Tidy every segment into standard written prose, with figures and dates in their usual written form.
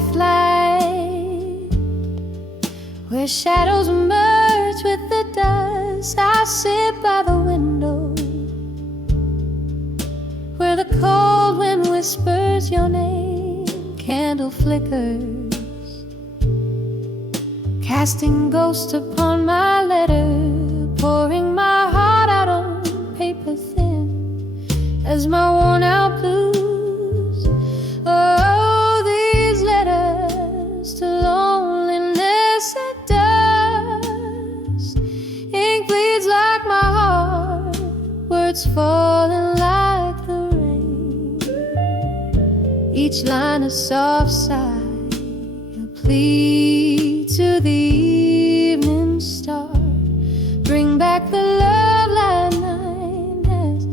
half-light, where shadows merge with the dust. I sit by the window, where the cold wind whispers your name. Candle flickers, casting ghosts upon my letter, pouring my heart out on paper thin as my worn out blues. Oh, these letters to loneliness at dust. Ink bleeds like my heart, words falling like the rain. Each line a soft sigh, a plea to the evening star. Bring back the love that night has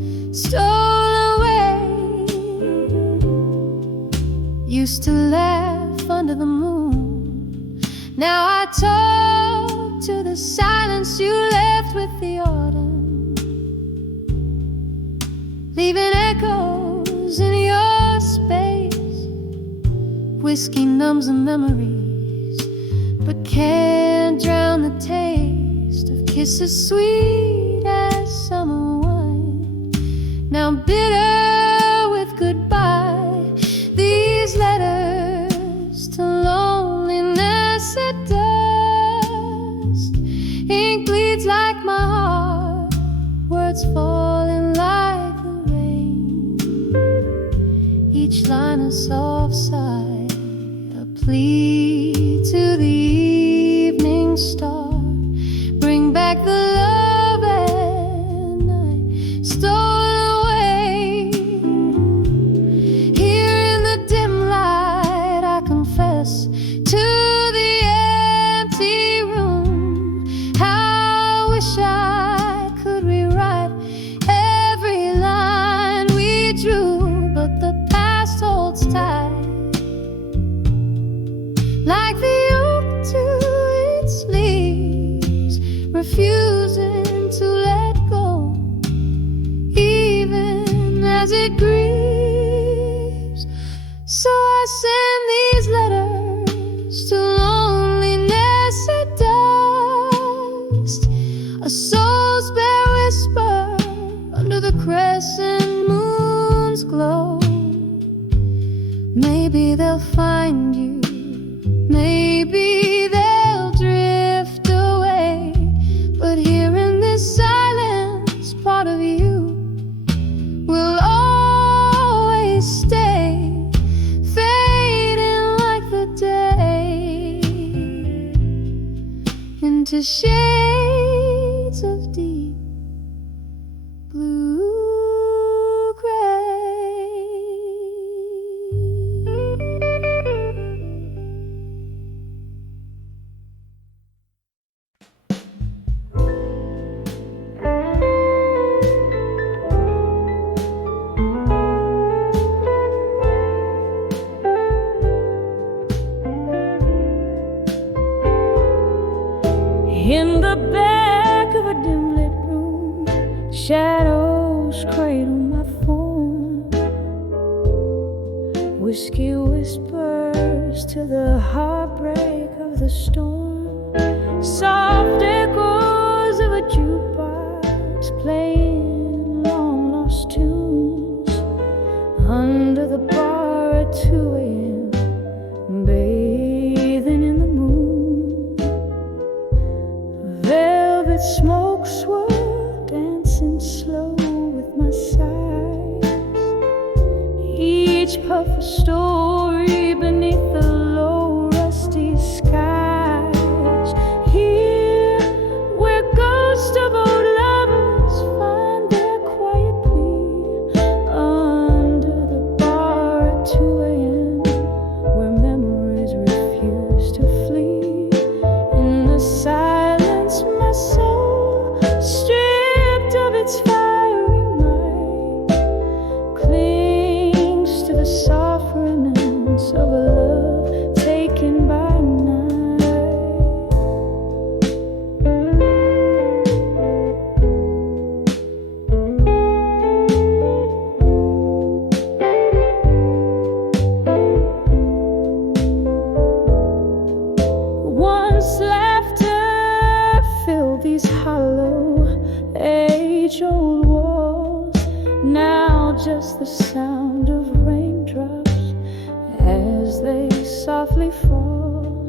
stolen away. Used to laugh under the moon, now I talk to the silence you left with the autumn, leaving echoes in your space. Whiskey numbs the memories, but can't drown the taste of kisses sweet as summer wine, now bitter with goodbye. These letters to loneliness at dust. Ink bleeds like my heart, words falling like the rain. Each line a soft sigh, a plea to the evening star. Bring back the love at night stolen away. Here in the dim light I confess to the empty room. How I wish I could rewrite every line we drew, but the past holds tight like the oak to its leaves, refusing to let go, even as it grieves. So I send these letters to loneliness at dust, a soul's bare whisper under the crescent moon's glow. Maybe they'll find you, maybe they'll drift away, but here in this silence, part of you will always stay, fading like the day into shades of deep blue gray. In the back of a dim lit room, shadows cradle my form. Whiskey whispers to the heartbreak of the storm. Soft echoes of a jukebox playing long lost tunes under the bar at 2 a.m., bathing in the moon. Velvet smoke swirl, dancing slow with my sighs. Each puff a story beneath the low rusty skies. Here, where ghosts of old lovers find their quiet plea under the bar at 2 a.m., age-old walls, now just the sound of raindrops as they softly fall.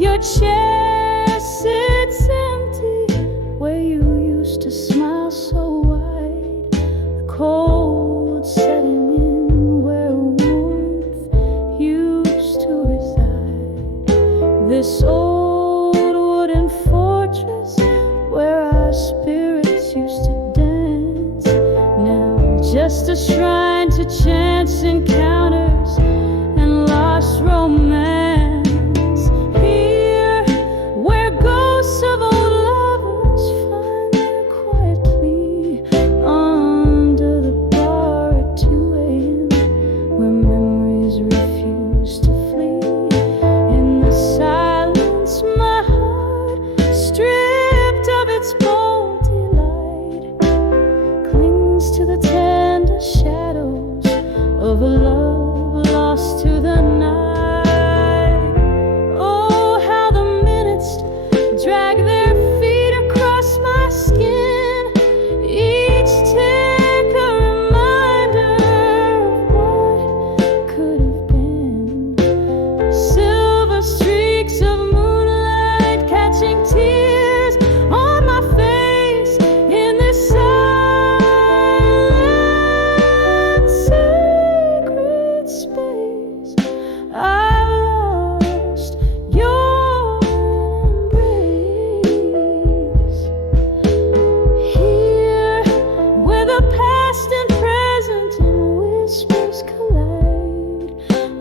Your chair sits empty where you used to smile so wide, the cold setting in where warmth used to reside. This old wooden fortress where our spirits used to dance, now just a shrine to chance encounters and lost romance. Here, where ghosts of old lovers find their quiet plea under the bar at 2 a.m., where memories refuse to flee. In the silence, my heart, stripped of its bold delight, clings to the tender shadows of a love lost to the night. Oh, how the minutes drag their feet across my skin, each tick a reminder of what could have been. Silver streaks of moonlight catching tears on my face in this silent, sacred space. I lost your embrace. Here, where the past and present in whispers collide,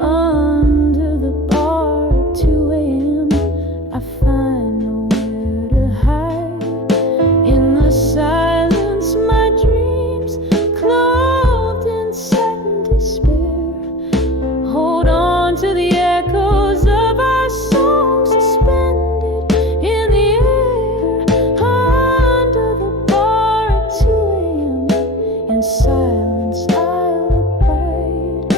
under the bar at 2 a.m., I find nowhere to hide. In the silence, my dreams, clothed in satin despair, hold on to the echoes of our songs suspended in the air. Under the bar at 2 a.m., in silence I'll abide,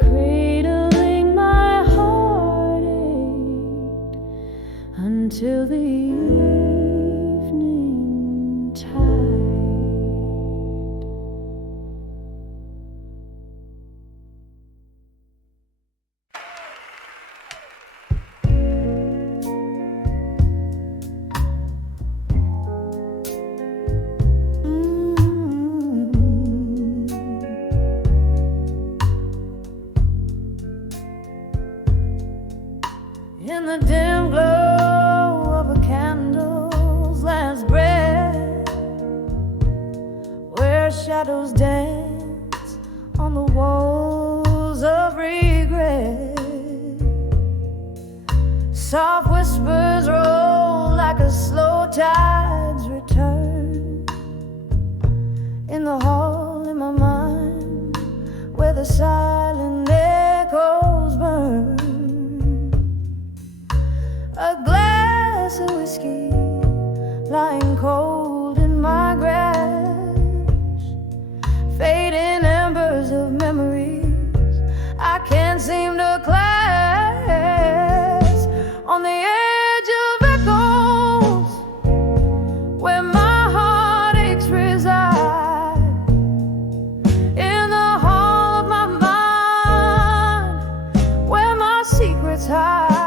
cradling my heartache until the evening tide. In the dim glow of a candle's last breath, where shadows dance on the walls of regret, soft whispers roll like a slow tide's return. In the hall in my mind, where the silent echoes burn, a glass of whiskey lying cold in my grasp, fading embers of memories I can't seem to clasp. On the edge of echoes, where my heartaches reside, in the hall of my mind, where my secrets hide.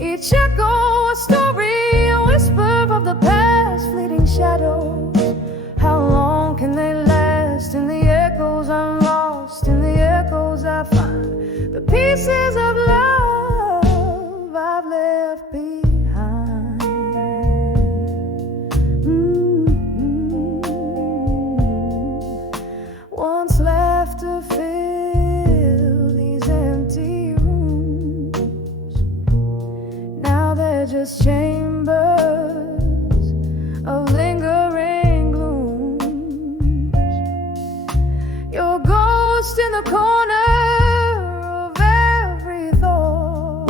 Each echo a story, a whisper of the past, fleeting shadows. How long can they last? In the echoes I'm lost, in the echoes I find the pieces of love I've left behind. Once left to fill these empty rooms, now they're just chambers of lingering glooms. Your ghost in the corner of every thought,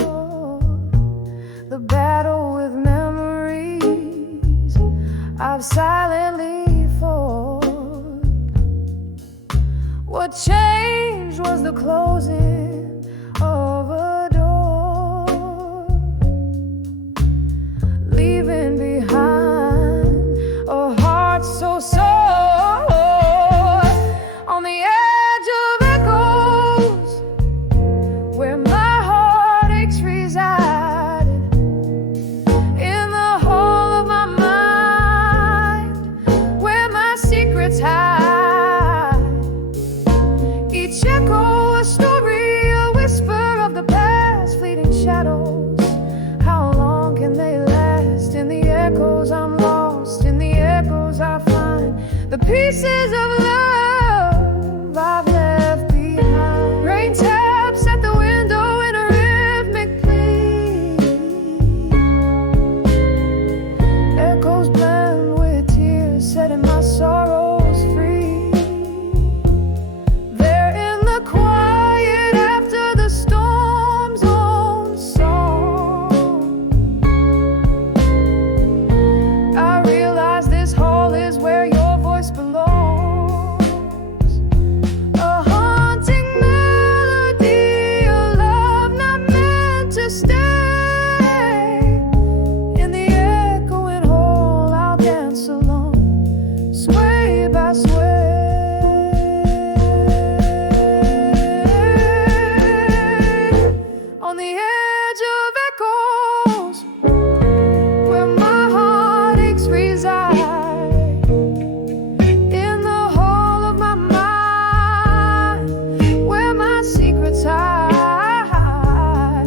the battle with memories I've silently fought. What changed was the closing of a door, leaving behind pieces of love I've left behind. Rain taps at the window in a rhythmic plea. Echoes blend with tears, setting my sorrows free. They're in the quiet after the storm's own song. I realize this hall is where your voice belongs. A haunting melody, a love not meant to stay. In the echoing hall, I'll dance along, sway by sway. On the edge of echoes, where my heartaches reside. In the hall of my mind, where my secrets hide.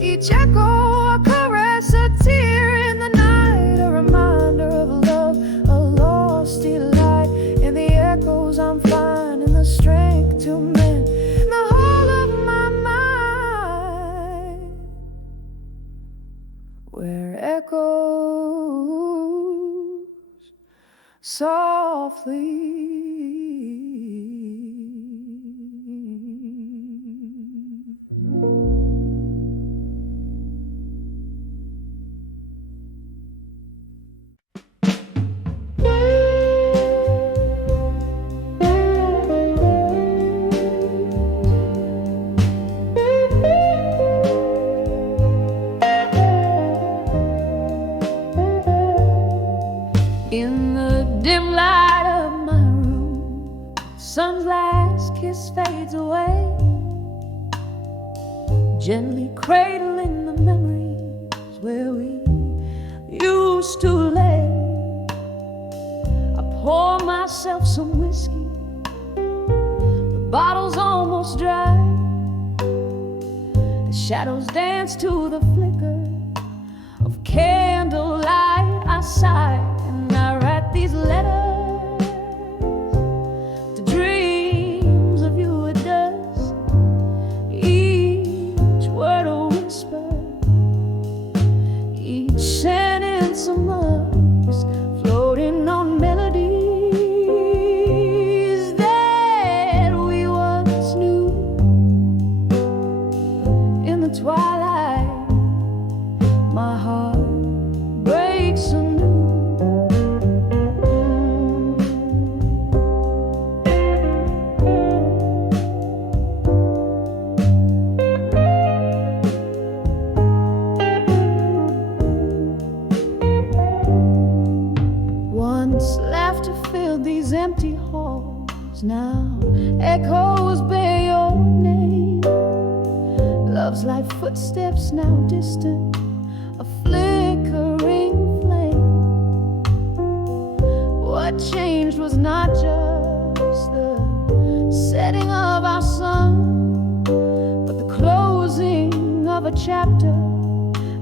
Each echo a caress, a tear in the night, a reminder of love, a lost delight. In the echoes I'm finding the strength to mend the whole of my mind, where echoes softly. In the dim light of my room, sun's last kiss fades away, gently cradling the memories where we used to lay. I pour myself some whiskey, the bottle's almost dry. The shadows dance to the flicker of candlelight. I sigh and I write these letters to dreams of you at dusk. Each word a whisper, each sentence a musk, floating on melodies that we once knew. In the twilight, my heart breaks anew. Once laughter filled these empty halls, now echoes bear your name. Love's light footsteps now distant, a flickering flame. What changed was not just the setting of our sun, but the closing of a chapter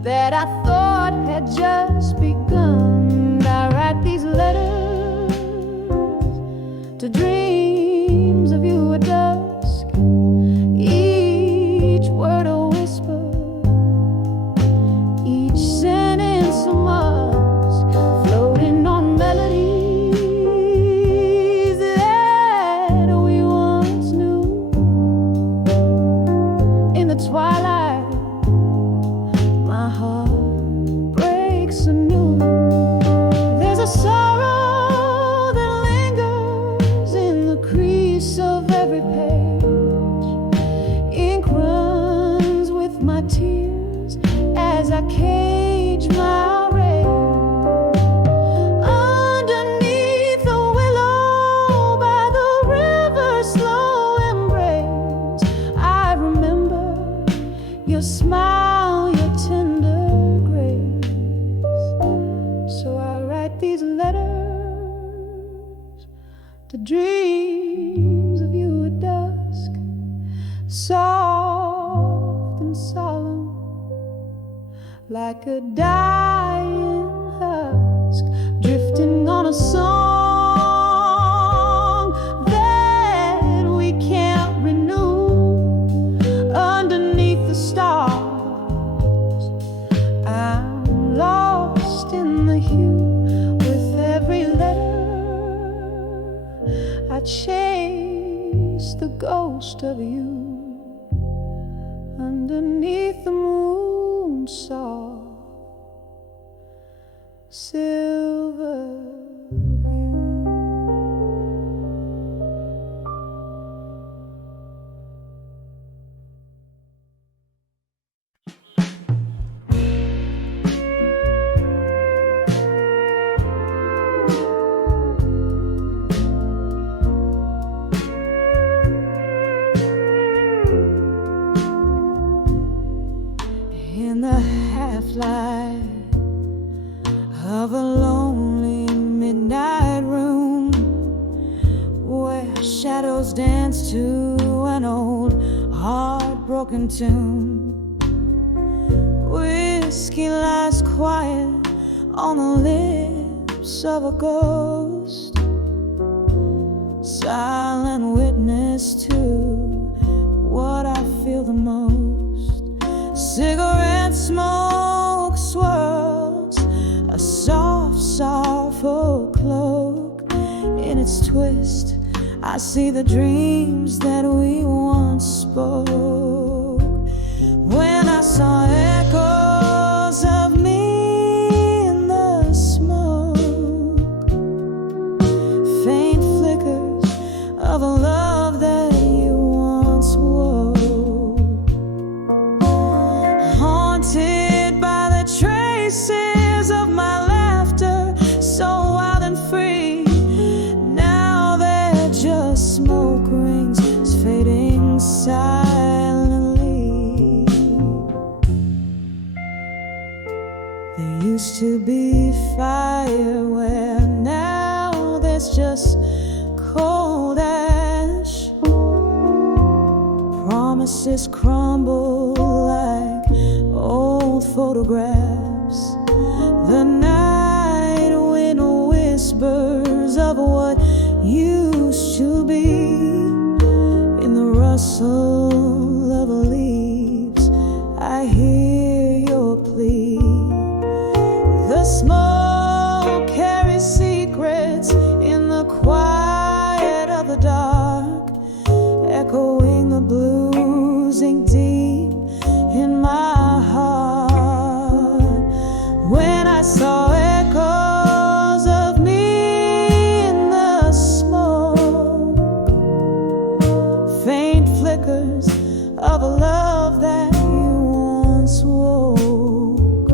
that I thought had just begun. I write these letters to dreams of you at dusk, each word a whisper, each sentence a musk, floating on melodies that we once knew. In the twilight, my heart breaks anew. There's a sorrow that lingers in the crease of every page. Ink runs with my tears as I cage my rage. Underneath the willow by the river's slow embrace, I remember your smile, your tender grace. So I write these letters to dreams of you at dusk, soft and solemn, like a dying husk, drifting on a song ghost of you underneath the moon saw silver view. In the half-light of a lonely midnight room where shadows dance to an old heartbroken tune, whiskey lies quiet on the lips of a ghost, silent witness to what I feel the most. Cigarette smoke swirls a soft, sorrowful cloak. In its twist, I see the dreams that we once spoke. When I saw echoes of me in the smoke, faint flickers of a love that you once wore, haunted by the traces of my laughter, so wild and free. Now they're just smoke rings fading silently. There used to be fire where now there's just cold ash. Promises crumble like old photographs. The night wind whispers of what used to be. In the rustle of leaves, I hear your plea. The smoke carries secrets in the quiet of the dark, echoing the blues ink deep in my heart. When I saw echoes of me in the smoke, faint flickers of a love that you once woke,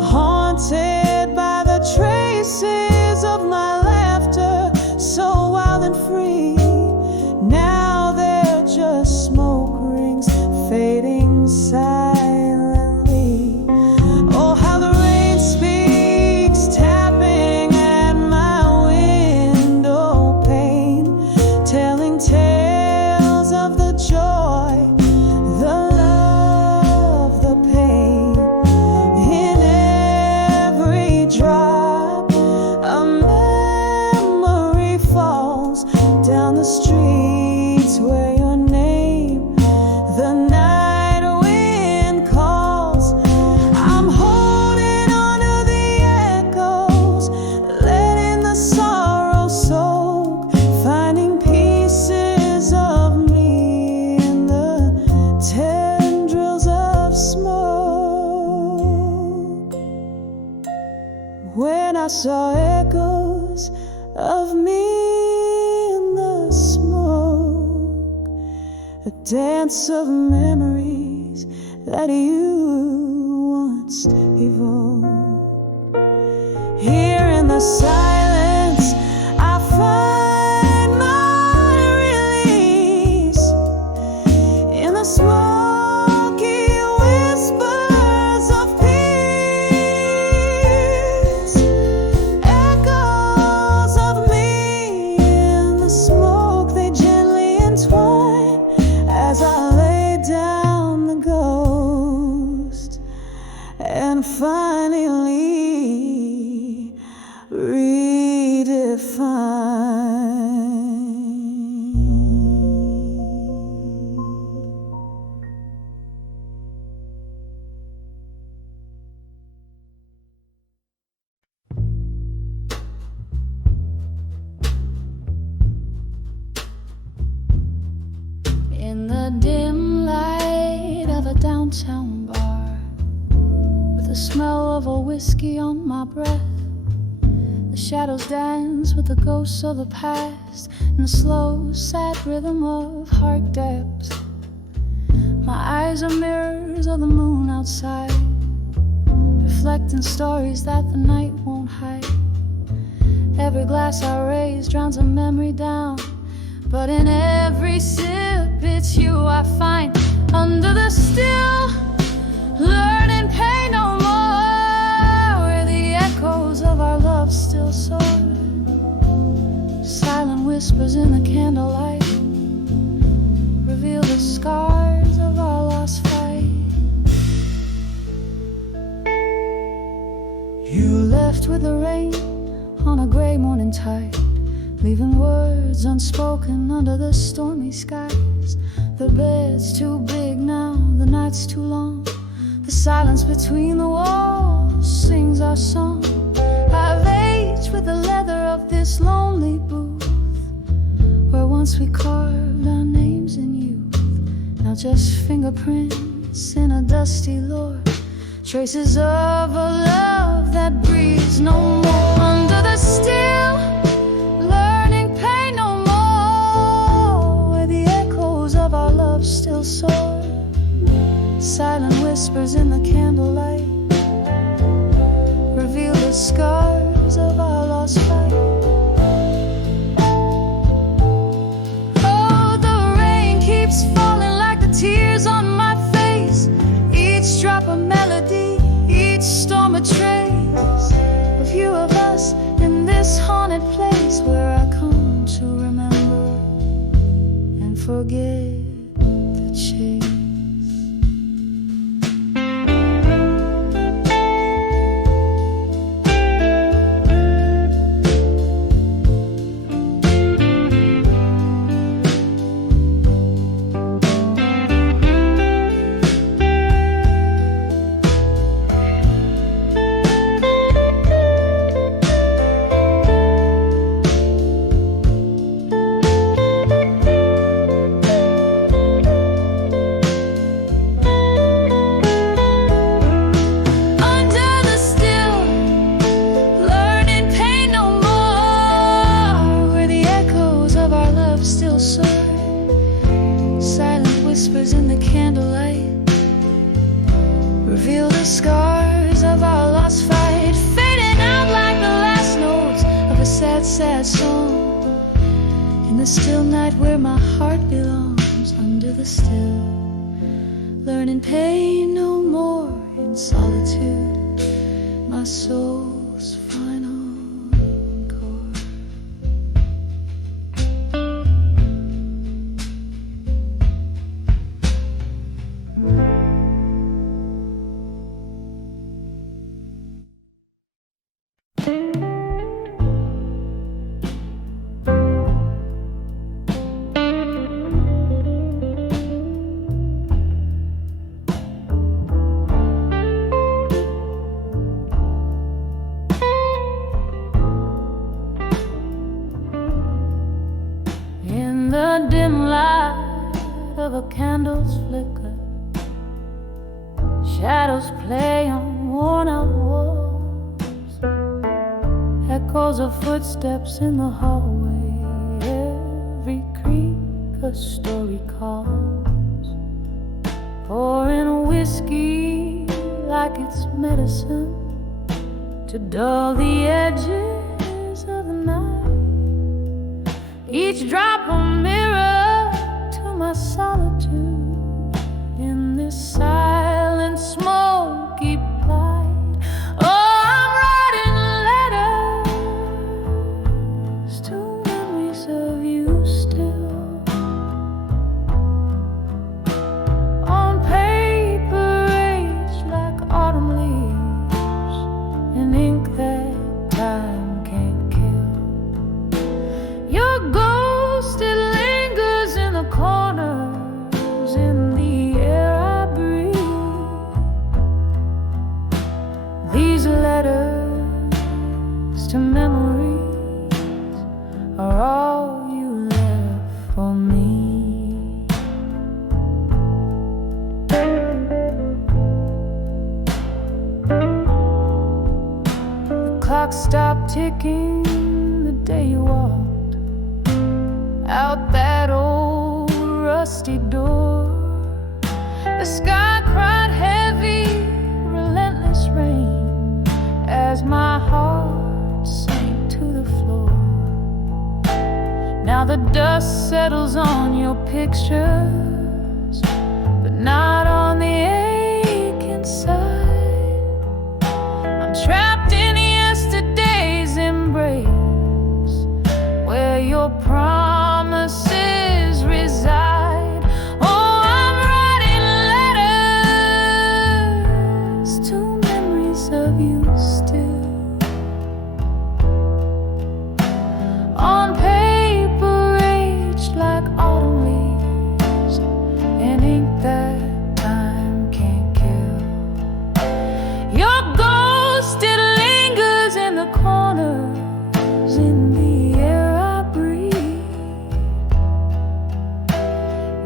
haunted by the traces of my laughter, so wild and free. Now they're just smoke rings fading silently. Oh, how the rain speaks, tapping at my window pane, telling tales of the joy, the love, the pain. In every drop, a memory falls down the streets where your name, the night wind calls. I'm holding on to the echoes, letting the sorrow soak, finding pieces of me in the tendrils of smoke. When I saw echoes of me in the smoke, a dance of memories that you once evoked. Here in the silence, I find my release. In the smoky whispers of peace, echoes of me in the smoke, they gently entwine as I lay down the ghost and finally realize the dim light of a downtown bar, with the smell of a whiskey on my breath, the shadows dance with the ghosts of the past in the slow, sad rhythm of heart depths. My eyes are mirrors of the moon outside, reflecting stories that the night won't hide. Every glass I raise drowns a memory down, but in every sip it's you I find. Under the still, learning pain no more, where the echoes of our love still soar. Silent whispers in the candlelight reveal the scars of our lost fight. You left with the rain on a gray morning tide, leaving words unspoken under the stormy skies. The bed's too big now, the night's too long, the silence between the walls sings our song. I've aged with the leather of this lonely booth, where once we carved our names in youth. Now just fingerprints in a dusty lore, traces of a love that breathes no more. Under the still, learning pain no more, where the echoes of our love still soar. Silent whispers in the candlelight reveal the scars of our lost fight. Oh, the rain keeps falling like the tears on my face, each drop a melody, each storm a trace, a view of us in this haunted place, where I come to remember and forget the chase. Sad song in the still night where my heart belongs. Under the still, learning pain no more in solitude, my soul's final chord. The dim light of a candle's flicker, shadows play on worn-out walls, echoes of footsteps in the hallway, every creak a story calls, pouring whiskey like it's medicine to dull the edges of the night. Each drop a mirror to my solitude in this silent, smoky plight. Oh, I'm writing letters to memories of you still, on paper aged like autumn leaves, in ink that time can't kill. Your ghost, it lingers in the corners, in the air I breathe. clock stopped ticking the day you walked out that old rusty door. The sky cried heavy, relentless rain as my heart sank to the floor. Now the dust settles on your pictures, but not on the ache inside. I'm trapped in yesterday's embrace, where your promises reside. Oh, I'm writing letters to memories of you still, on paper aged like autumn leaves, in ink that time can't kill. Your ghost, it lingers in the corners, in the air I breathe.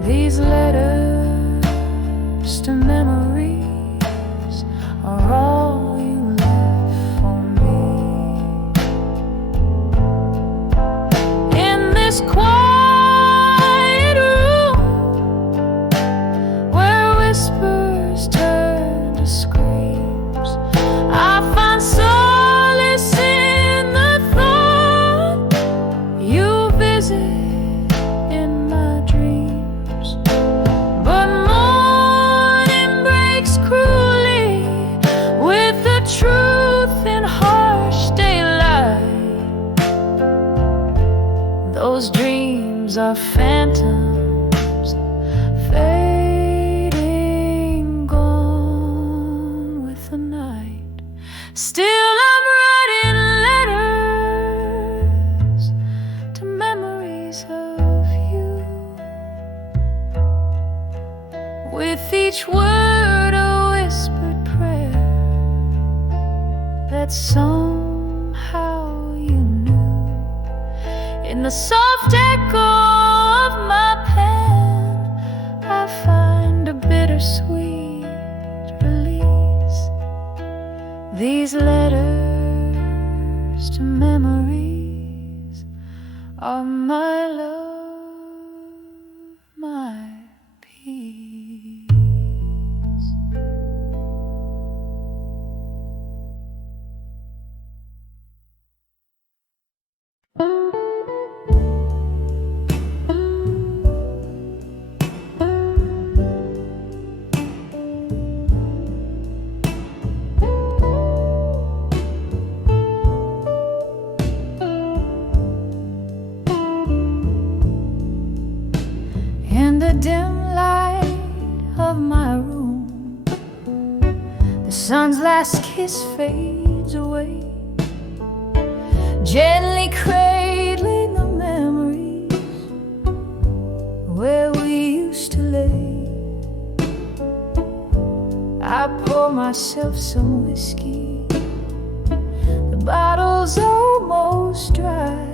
These letters to memories are all you left for me. In this quiet room, where whispers turn to screams, I find solace in the thought you visit in my dreams. But morning breaks cruelly with the truth in harsh daylight. Those dreams are phantoms, fading, gone with the night. Still I'm writing letters to memories of you, with each word a whispered prayer that somehow you knew. In the soft echo of my pen, I find a bittersweet release. These letters to memories are my love, my peace. In the dim light of my room, the sun's last kiss fades away, gently cradling the memories where we used to lay. I pour myself some whiskey, the bottle's almost dry,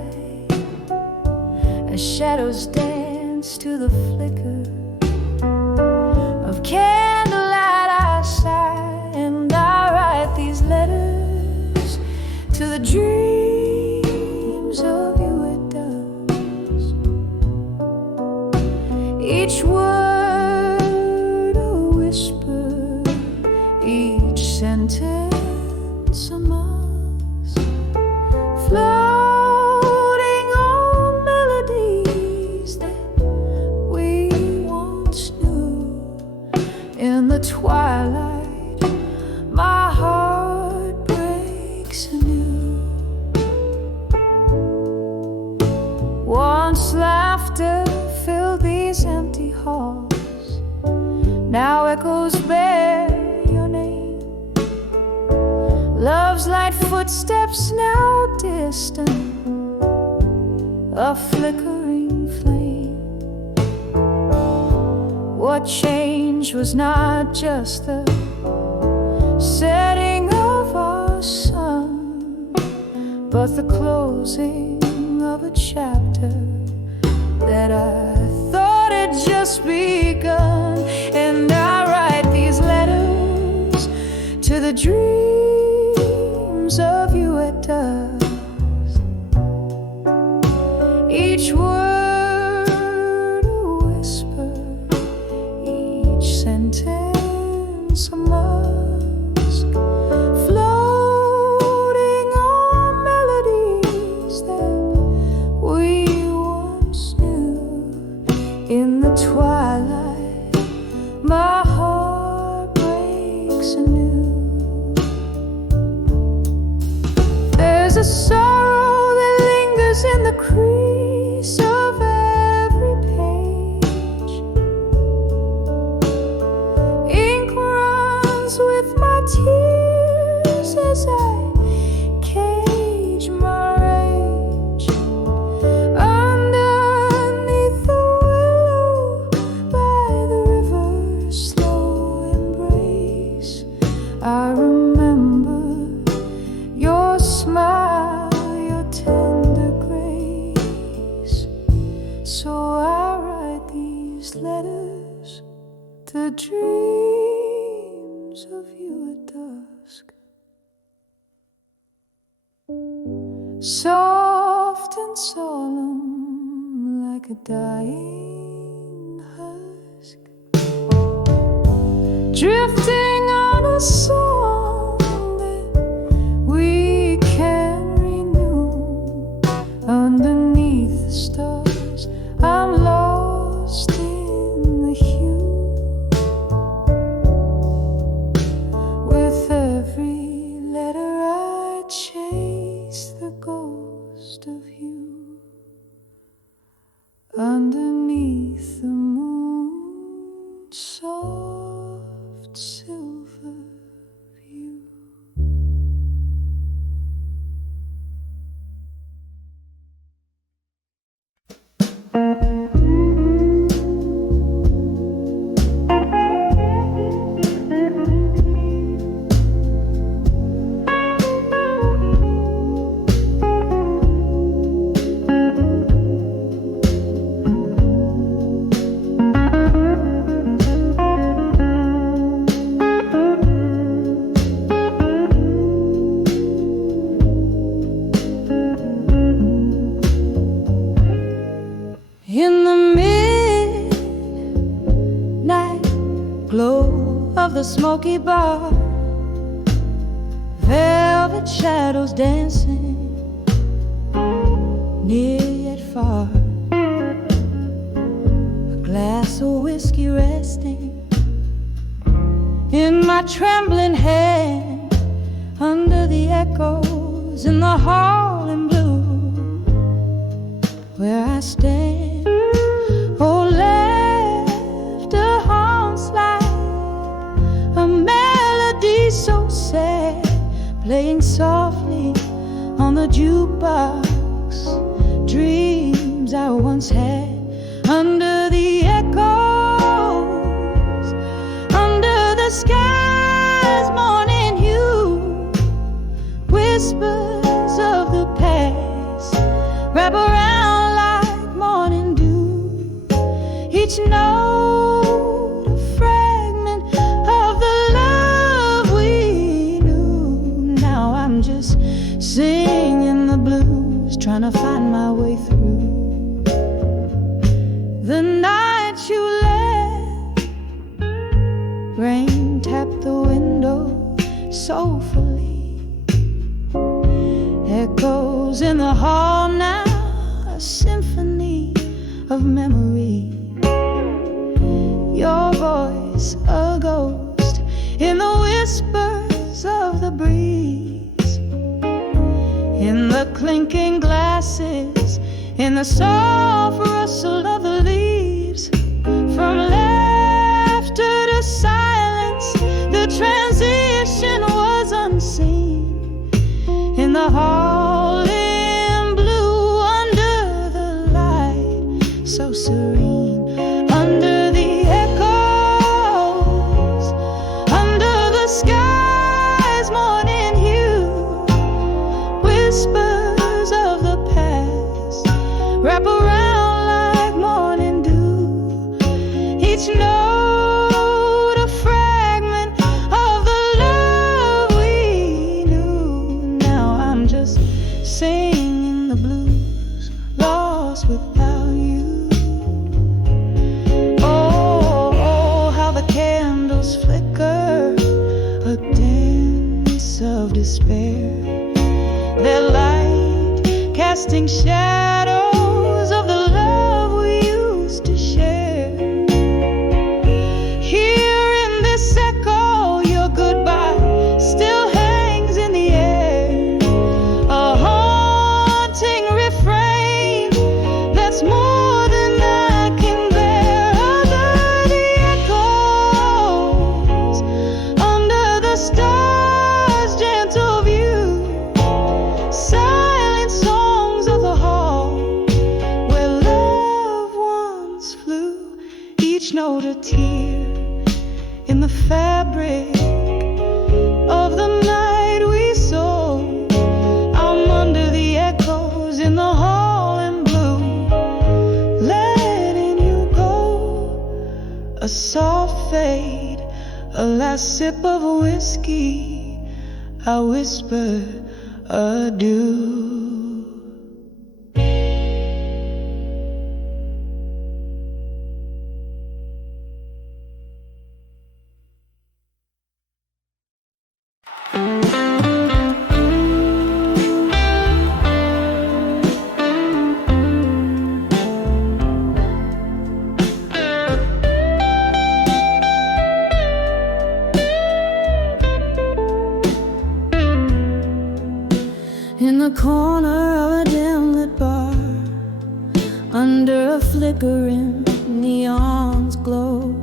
as shadows dance to the flicker of candlelight. I sigh and I write these letters to the dreams of you at dusk. Each word a whisper, each sentence a musk, floating on melodies that we once knew. In the twilight, my heart breaks anew. Once laughter filled these empty halls, now echoes bear your name. Love's light footsteps now distant, a flickering flame. What changed was not just the setting of our sun, but the closing of a chapter that I thought had just begun. And I write these letters to the dreams of you at dusk. chanting some musk, floating on melodies that we once knew. In the twilight, my heart breaks anew. There's a sorrow that lingers in the crease of every page. Ink runs with my tears as I cage my rage. Underneath the willow by the river's slow embrace, I remember your smile, your tender grace. So I write these letters to dreams of you at dusk. Soft and solemn like a dying husk, drifting on a song that we can renew. Underneath the stars, I'm lost in the hue. With every letter I chase the ghost of you. Underneath the moon's soft silver view. In the midnight glow of the smoky bar, velvet shadows dancing near yet far. A glass of whiskey resting in my trembling hand, under the echoes in the hall in blue where I stand. Oh, laughter haunts like a melody so sad, playing softly on the jukebox. Dreams I once had under the echoes, under the sky's morning hue. Whispers of the past wrap around like morning dew. Each note a fragment of the love we knew. Now I'm just singing the blues, trying to find my way through. The night you left, rain tapped the window soulfully. Echoes in the hall now, a symphony of memory. Your voice a ghost in the whispers of the breeze, in the clinking glasses, in the soft rustle of the leaves. From laughter to silence, the transition was unseen. In the hall in blue, under the light so serene, under the echoes, under the sky's morning hue. Whispers of the past wrap around like morning dew. Each casting shadows of the love we used to share. Here in this echo, your goodbye still hangs in the air, a haunting refrain that's more than I can bear. Under the echoes, under the stars' gentle view, silent songs of the hall where loved ones flew, each note a tear in the fabric of the night we saw. I'm under the echoes in the hall in blue, letting you go. A soft fade, a last sip of whiskey, I whisper adieu. In the corner of a dim lit bar, under a flickering neon's glow,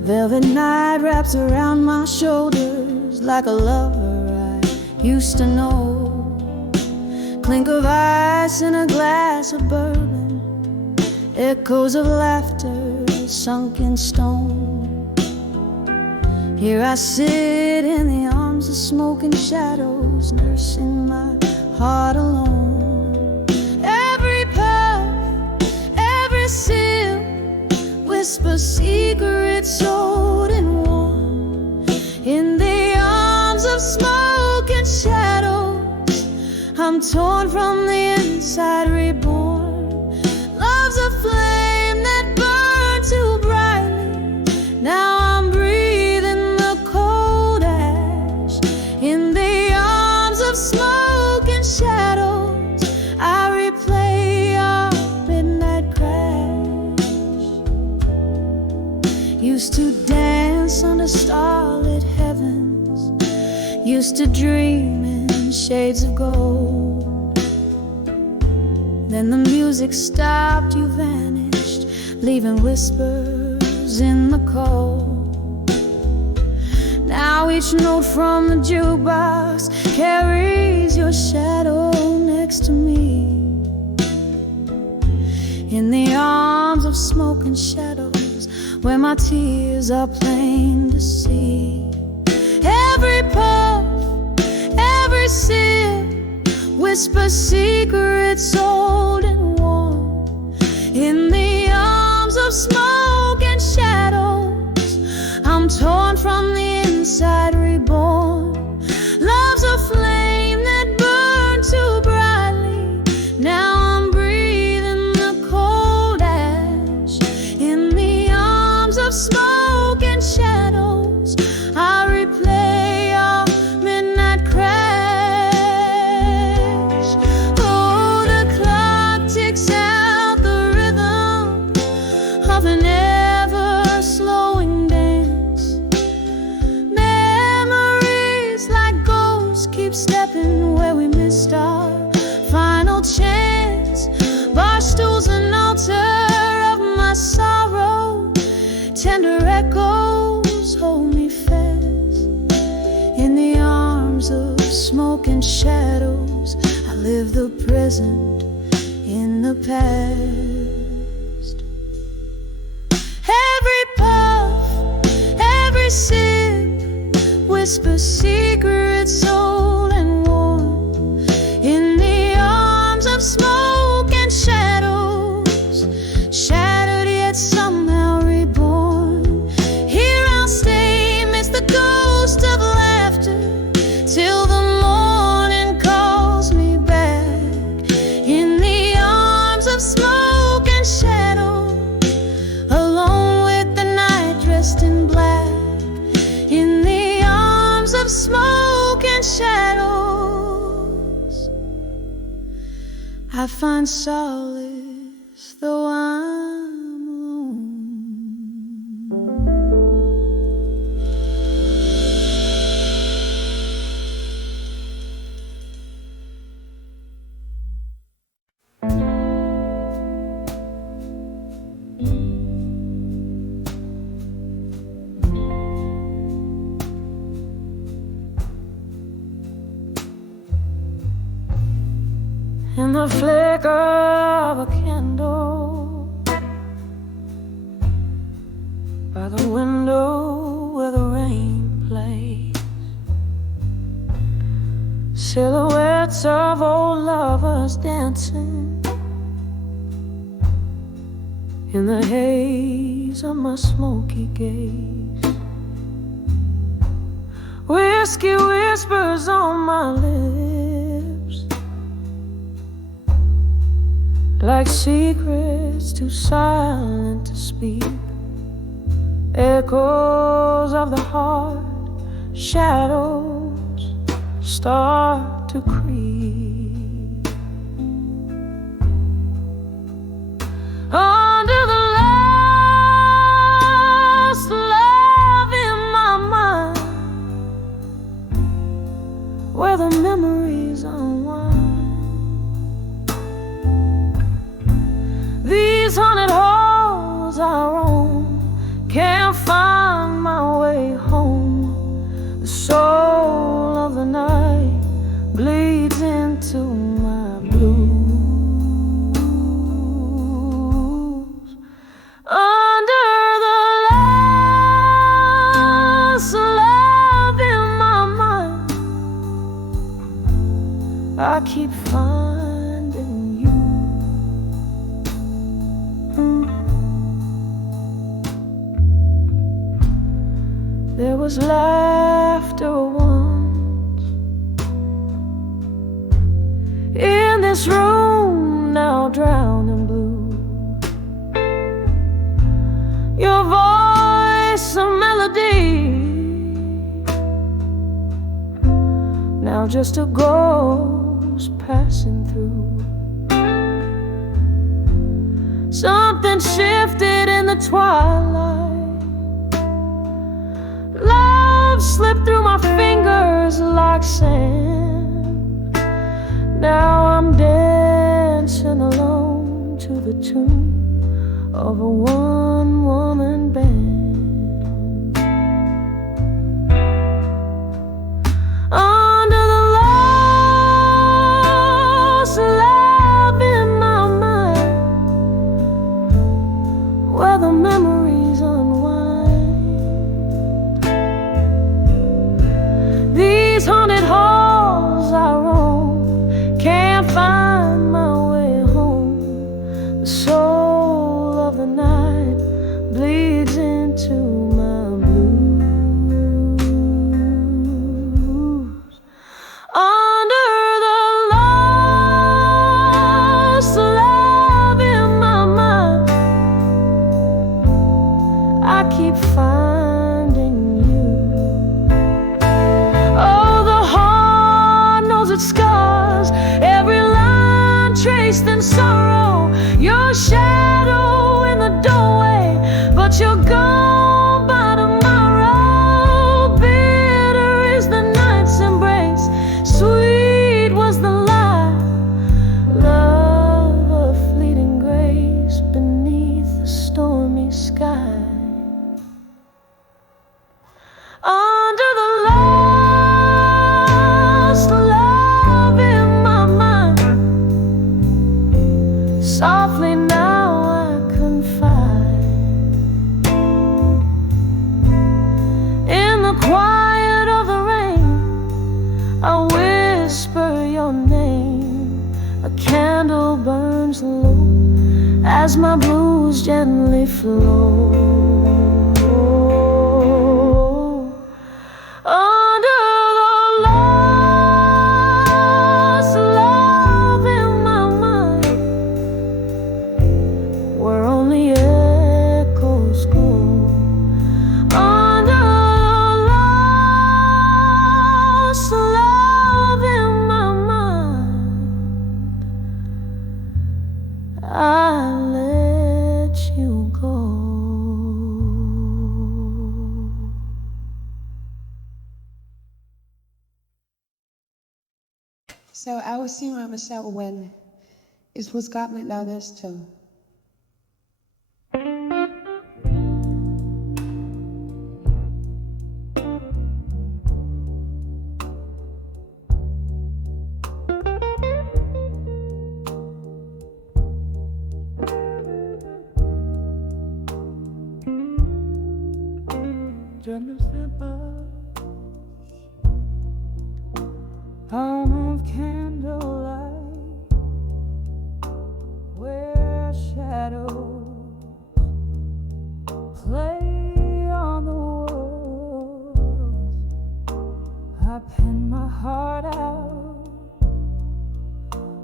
velvet night wraps around my shoulders like a lover I used to know. Clink of ice in a glass of bourbon, echoes of laughter sunk in stone. Here I sit in the arms of smoke and shadows, nursing my heart alone. Every puff, every sip, whisper secrets old and warm. In the arms of smoke and shadows, I'm torn from the inside, reborn. Love's a flame that burned too brightly. Now I'm breathing the cold ash. In the arms of smoke and shadows, I replay our midnight crash. Used to dance under starlit heavens, used to dream in shades of gold. Then the music stopped, you vanished, leaving whispers in the cold. Now each note from the jukebox carries your shadow next to me. In the arms of smoke and shadows, where my tears are plain to see. Every puff, every sip, whisper secrets old and warm. In the arms of smoke and shadows, I'm torn from the inside, reborn. Love's a flame that burned too brightly. Now I'm breathing the cold ash. In the arms of smoke and shadows, I replay our midnight crash. Oh, the clock ticks out the rhythm of an ever slowing dance. Memories like ghosts keep stepping where we missed our final chance. Bar stools, an altar of my sorrow, tender echoes hold me fast. In the arms of smoke and shadows, I live the present in the past. Every puff, every sip, whisper secrets old and warm. In the arms of smoke and shadows, shattered yet somehow reborn. Here I'll stay amidst the ghost of laughter till the morning calls me back. In the arms of smoke and shadow, alone with the night dressed in black. In the arms of smoke and shadows, I find solace though I'm alone. In the flicker of a candle by the window where the rain plays, silhouettes of old lovers dancing in the haze of my smoky gaze. Whiskey whispers on my lips like secrets too silent to speak. Echoes of the heart, shadows start to creep. Under the last love in my mind, where the memories unwind. These haunted halls I roam, can't find my way home. The soul of the night bleeds into my blues. Under the last love in my mind, I keep finding you. There was laughter once in this room now drowned in blue. Your voice a melody, now just a ghost passing through. Something shifted in the twilight. Love slipped through my fingers like sand. Now I'm dancing alone to the tune of a one-woman band. Under the last love in my mind, where the memories unwind. These haunted halls I roam, can't find my way home. The soul of the night bleeds into my blues. Under the last love in my mind, I keep finding you. Oh, the heart knows its scars, every line traced in sorrow. Your shadow in the doorway, but you're gone by tomorrow. Bitter is the night's embrace, sweet was the lie. Love of fleeting grace beneath the stormy sky. Under the last love in my mind, softly now I confide. In the quiet of the rain, I whisper your name. A candle burns low as my blues gently flow. Under the last love in my mind, where only echoes go. Under the last love in my mind, So I was seeing myself when it was got me down this too. Home of candlelight, where shadows play on the walls. I pen my heart out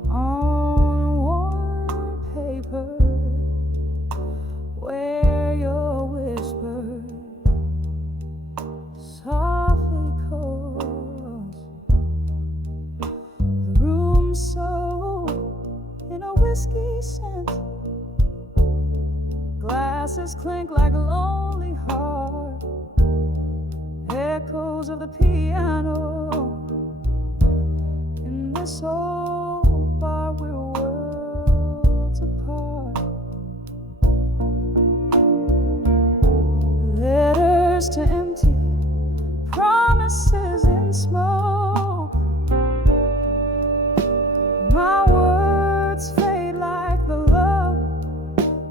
on warm paper, where your whisper softly calls. The room soaked in a whiskey scent, glasses clink like a lonely heart, echoes of the piano in this old bar. We're worlds apart. Letters to empty, promises in smoke. My words fade like the love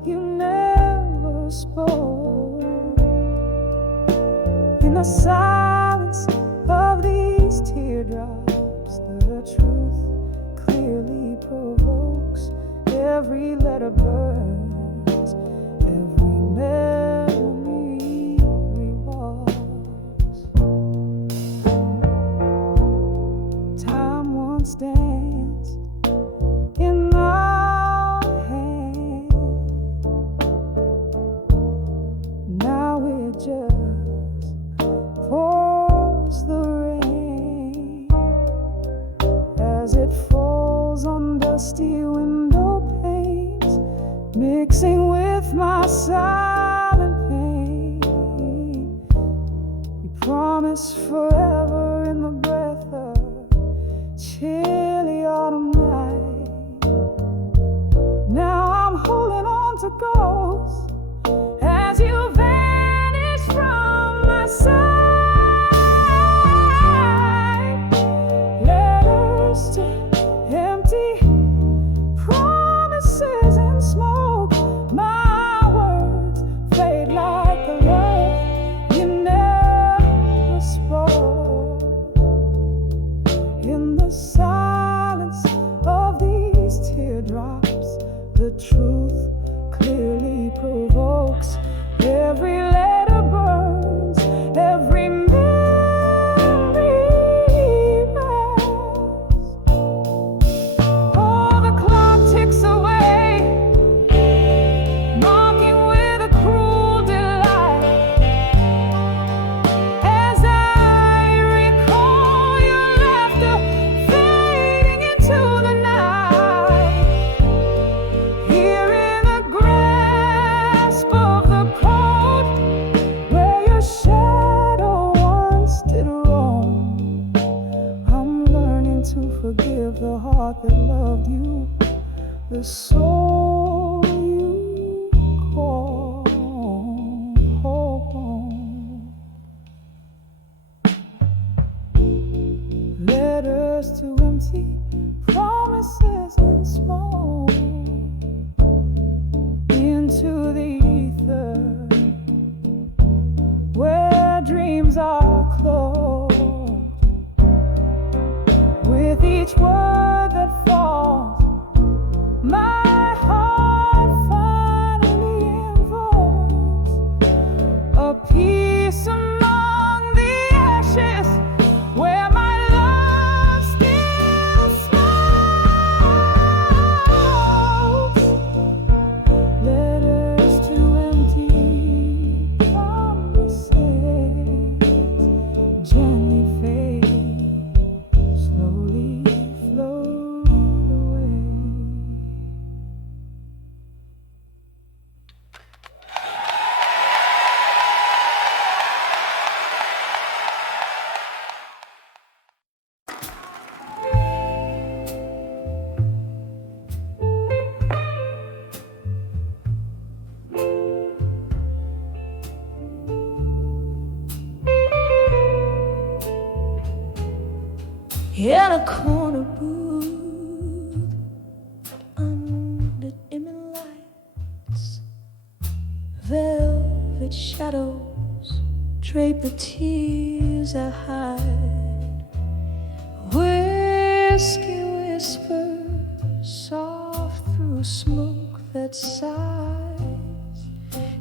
you never spoke. In the silence of these teardrops, the truth clearly provokes. Every letter burns, every memory revolves. Time once danced in our hands. Now it just pours the rain as it falls on dusty window panes, mixing with my silent pain. You promise forever in the breath of chilly autumn night. Now I'm holding on to ghosts as you vanish from my sight. Letters to empty, promises in smoke. My words fade like the love you never spoke. In the silence of these teardrops, the truth clearly provokes. Every letter burns, every memory rests. Oh, the clock ticks away, mocking with a cruel delight, as I recall your laughter fading into the night. Here in the grasp of the cold, where your shadow once did roam, I'm learning to forgive the heart that loved you, the soul you call home. Letters to empty, promises in smoke, into the ether, where dreams are closed. With each word that falls, my heart finally invokes a peace among the ashes, where my love still smokes. Letters to empty, promises gently fade, slowly float away. in a corner booth under image lights, velvet shadows drape the tears I hide. Whiskey whispers soft through smoke that sighs.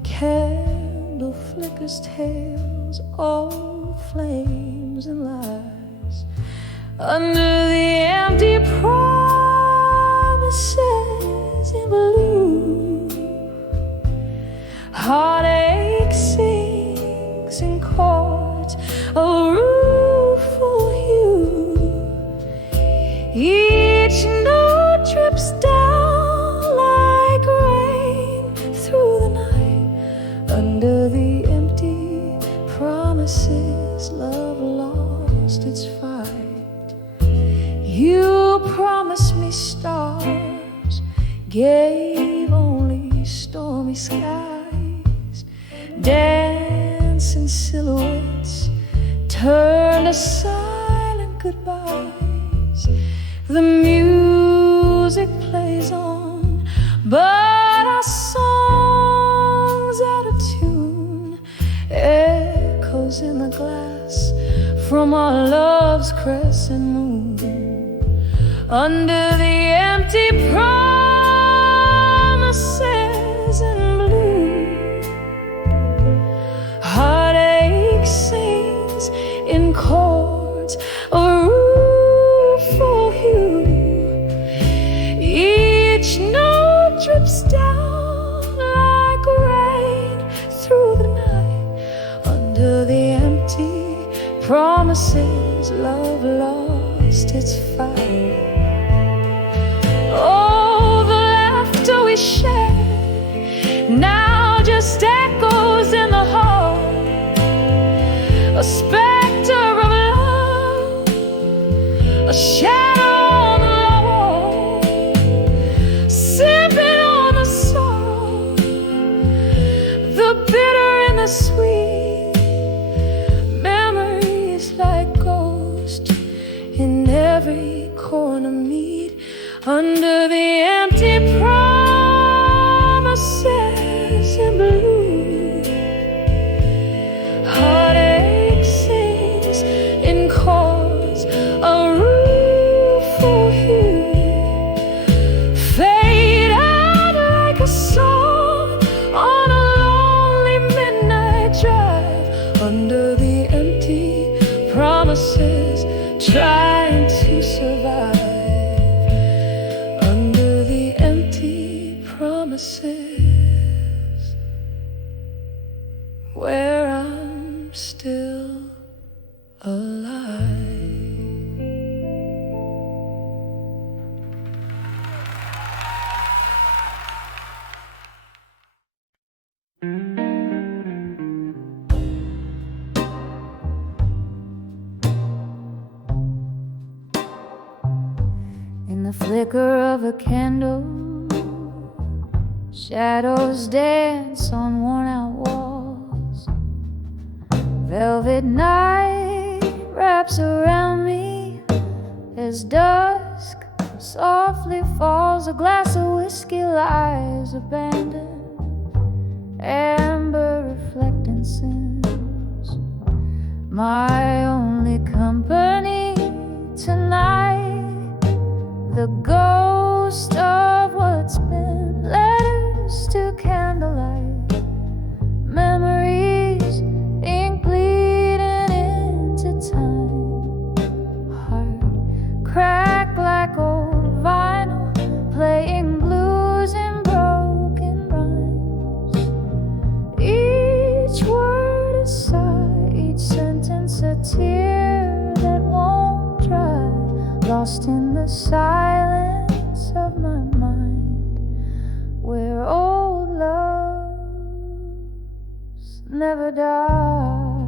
Candle flickers tales, old flames and lies. Under the empty promises in blue, heartache sings in chords, a rueful hue. Each note drips down like rain through the night. Under the empty promises, love lost its fight. You promised me stars, gave only stormy skies. Dancing silhouettes turned to silent goodbyes. The music plays on, but our song's out of tune. Echoes in the glass from our love's crescent moon. Under the empty promises in blue, heartache sings in chords, a rueful hue. Each note drips down like rain through the night. Under the empty promises, love lost its fight. Oh, the laughter we shared now just echoes in the hall. A specter of love, a shadow on the wall, sipping on the sorrow, the bitter and the sweet. Memories like ghosts in every corner meet. Under the empty promises in blue, heartache sings in chords, a rueful hue. Fade out like a song on a lonely midnight drive. Under the empty promises, trying to survive. Promises where I'm still alive. In the flicker of a candle, shadows dance on worn-out walls. Velvet night wraps around me as dusk softly falls. A glass of whiskey lies abandoned, amber reflecting sins. My only company tonight, the ghost of what's been. Letters to candlelight, memories, ink bleeding into time. Heart cracked like old vinyl, playing blues in broken rhymes. Each word a sigh, each sentence a tear that won't dry. Lost in the silence of my mind, where old loves never die.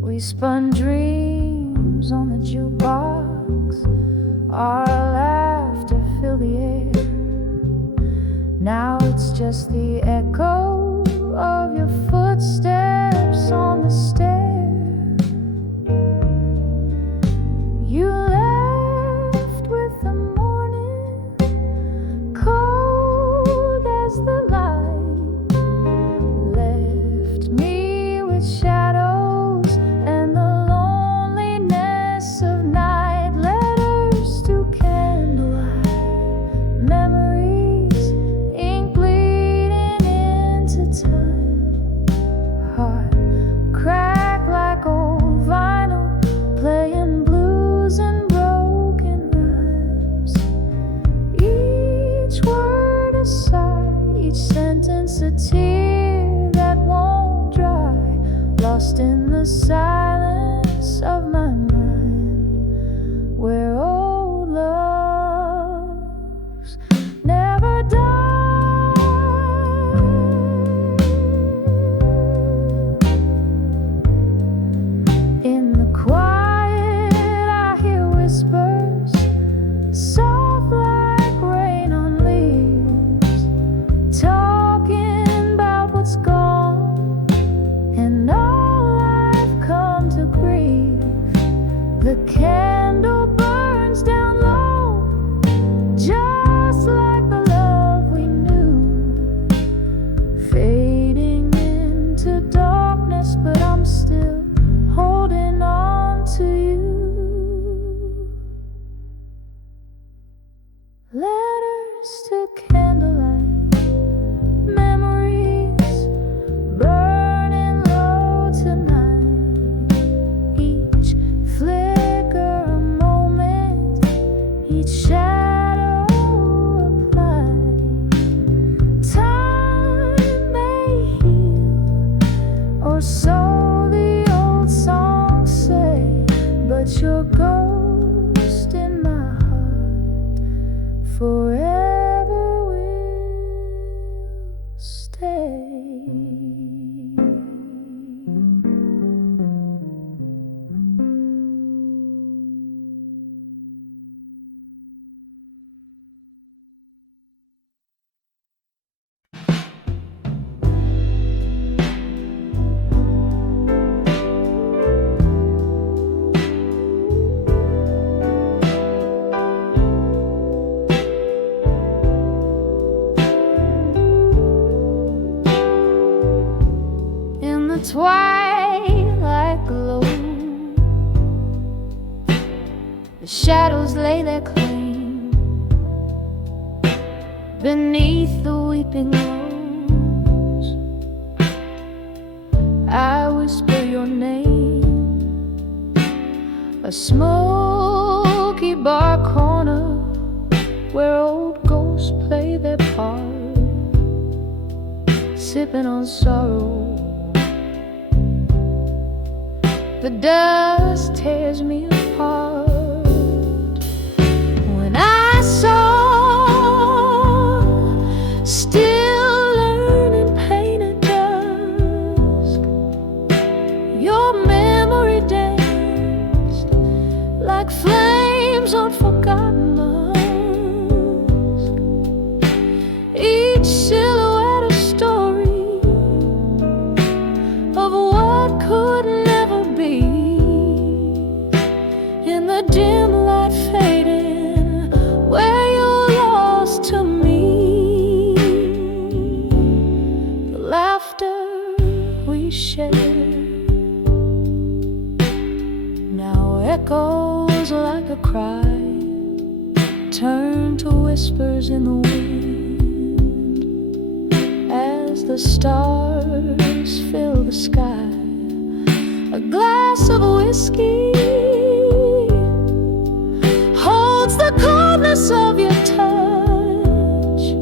We spun dreams on the jukebox, our laughter filled the air. Now it's just the echo of your footsteps on sigh, each sentence a tear that won't dry, lost in the silence of my mind, where old loves never die. In the quiet I hear whispers, soft like rain on leaves, talking about what's gone and all I've come to grieve. The candle burns down low, just like the love we knew, fading into darkness, but I'm still holding on to you. Letters to candlelight, memories burning low tonight, each flicker a moment, each shadow applied. Time may heal, or so the old songs say, but your ghost in my heart forever will stay. In the twilight glow, the shadows lay their claim beneath the weeping rose. I whisper your name, a smoky bar corner where old ghosts play their part, sipping on sorrow. The dust tears me apart. When I saw, still learning pain at dusk, your memory danced like flames on forgotten musk. Each silhouette a story of what could never be. In the dim light fading, where you're lost to me, the laughter we shared now echoes like a cry, turn to whispers in the wind as the stars fill the sky. A glass of whiskey holds the coldness of your touch.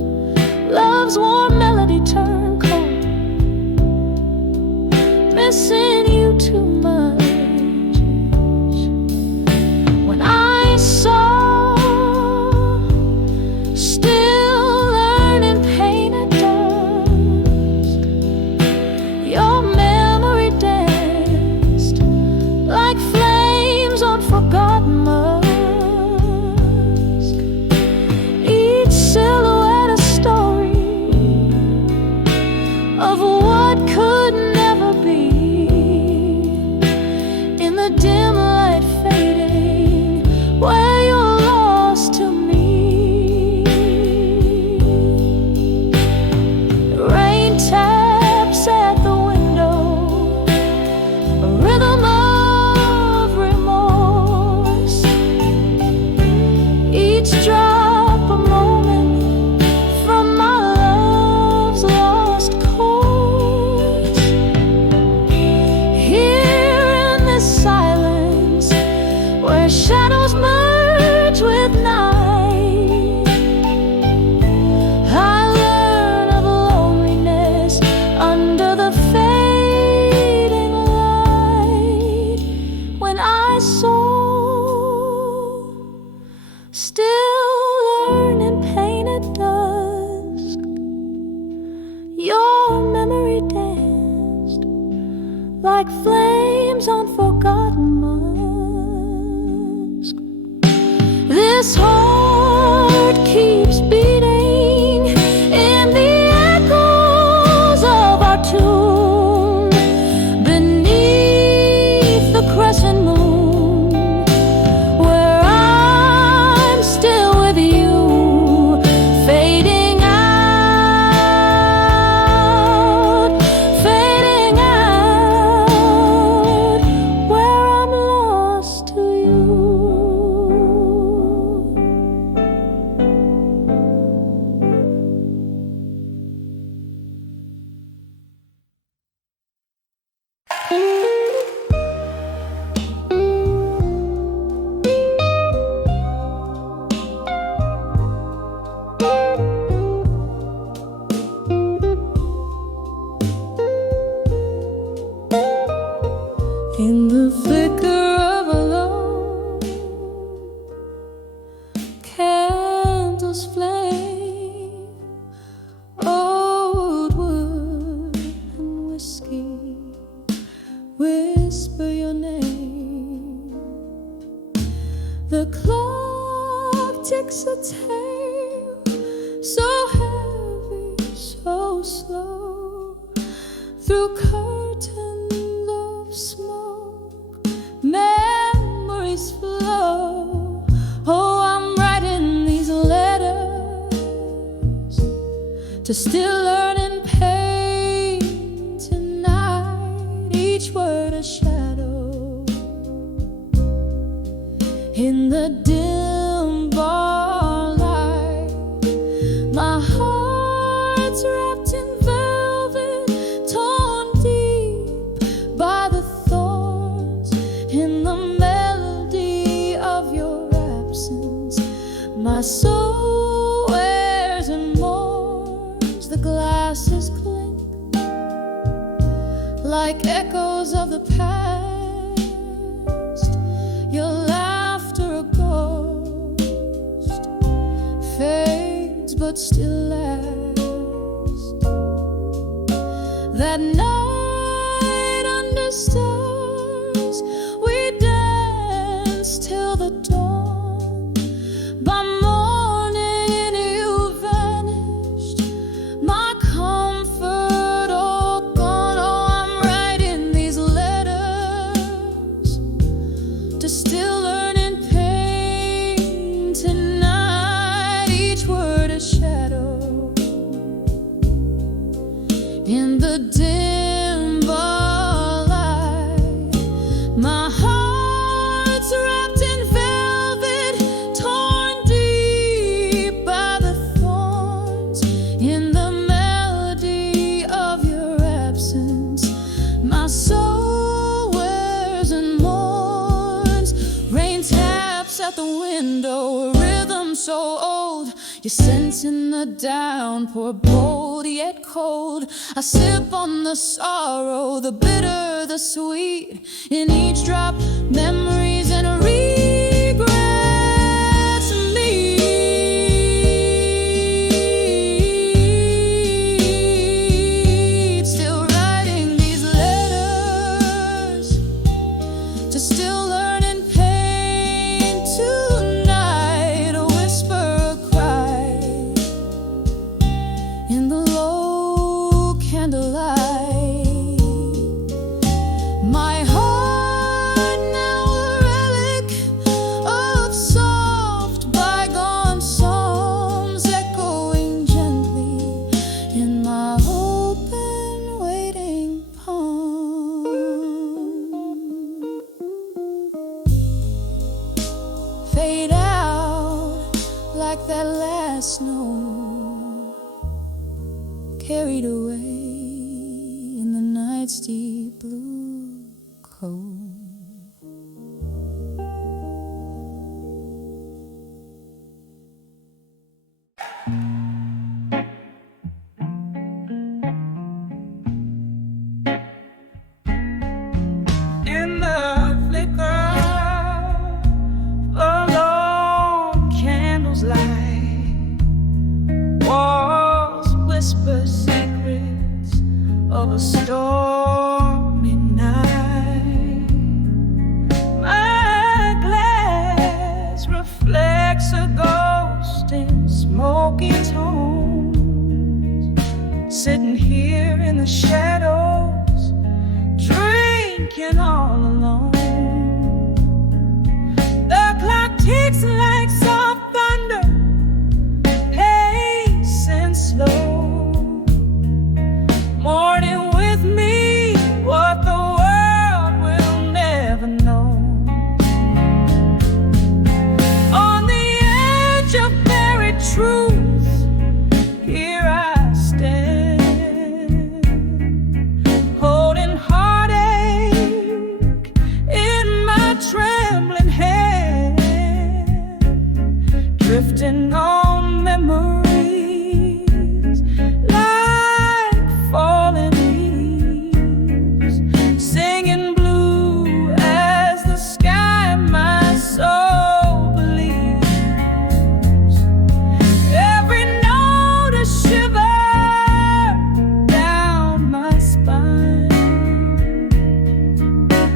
Love's warm melody turned cold, missing you too much. When I saw, still learning pain at dusk, your memory danced like flames on forgotten musk. Each silhouette a story of what could never be. like flames on forgotten masks. This heart keeps beating in the echoes of our tune beneath the crescent moon, where I'm still with you, fading out, where I'm lost to you. In the flicker of a lone candle's flame, old wood and whiskey whisper your name. The clock ticks a tale, so heavy, so slow, through curtains of smoke, memories flow. Oh, I'm writing these letters to still learning pain tonight, each word a shadow in the dim bar light. My heart's wrapped in velvet, torn deep by the thorns in the melody of your absence. My soul wears and mourns, the glasses clink like echoes of the past. Your laughter a ghost fades but still lasts. That night under stars we danced till the dawn. By morning you vanished, my comfort all gone. Oh, I'm writing these letters to still learning pain tonight, each word a shadow in the dim bar light. My heart's wrapped in velvet, torn deep by the thorns in the melody of your absence. My soul wears and mourns. Rain taps at the window, a rhythm so old. You're sensing the downpour, bold yet cold. I sip on the sorrow, the bitter, the sweet. In each drop, memories and regrets meet. Still writing these letters to still learning pain tonight. A whisper, a cry in the low candlelight. My heart now a relic of soft bygone songs, echoing gently in my open waiting palm. Fade out like that last snow, carried away in the night's deep blue cold. In the flicker of lone candles light, walls whisper secrets of a stormy night. sitting here in the shadows, drinking all alone. The clock ticks like soft thunder, pacing slow. Mourning with me what the world will never know. On the edge of buried truth, here I stand, holding heartache in my trembling hand, drifting on memories like falling leaves, singing blue as the sky my soul believes. Every note a shiver down my spine,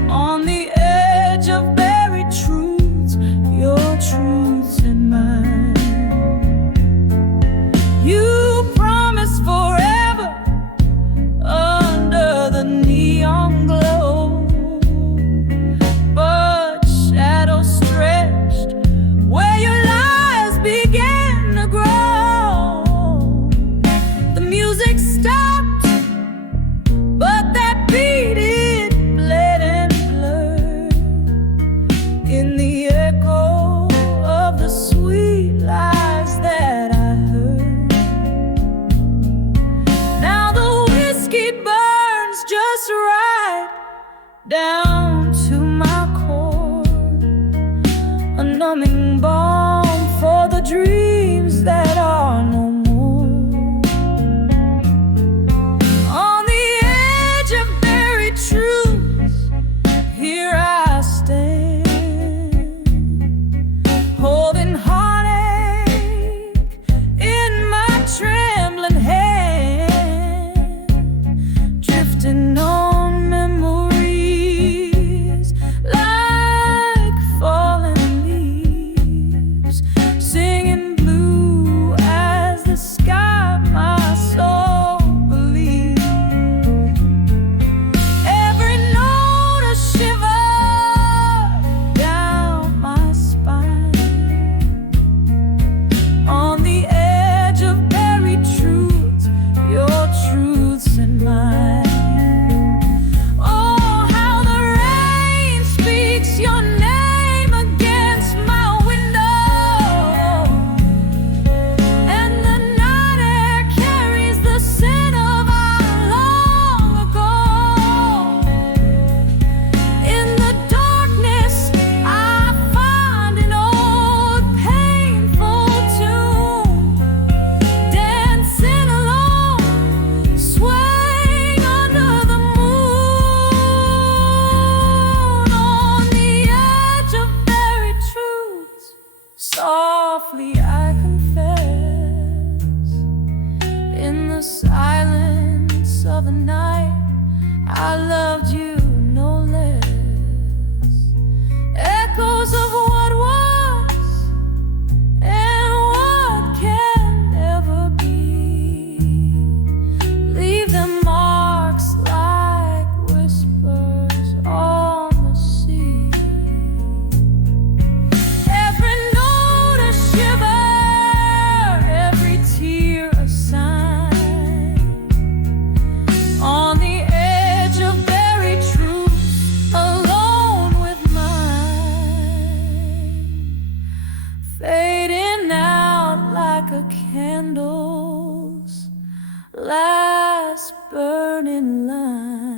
on the edge of buried truths, your truths and mine. You promised forever under the neon glow, but shadows stretched where your lies began to grow. The music stopped, but that beat it bled and blurred in the echo of the sweet lies that I heard. Now the whiskey burns just right down to my core, a numbing balm for the dreams that are no more. On the edge of buried truths, here I stand, holding heartache in my trembling hand, drifting on memories like falling leaves, singing blue as the sky my soul believes. Every note a shiver down my spine, on the edge of buried truths, your truths and mine. Oh, how the rain speaks your name against my window, and the night air carries the scent of our long ago. In the darkness, I find an old painful tune, dancing alone, swaying under the moon, on the edge of buried truths. Softly I confess, in the silence of the night, I loved you no less. Echoes of what was and what can never be, leave them marks like whispers on the sea. Every note a shiver, every tear a sign, on the edge of buried truth, alone with mine, fading out like a candle's last burning line.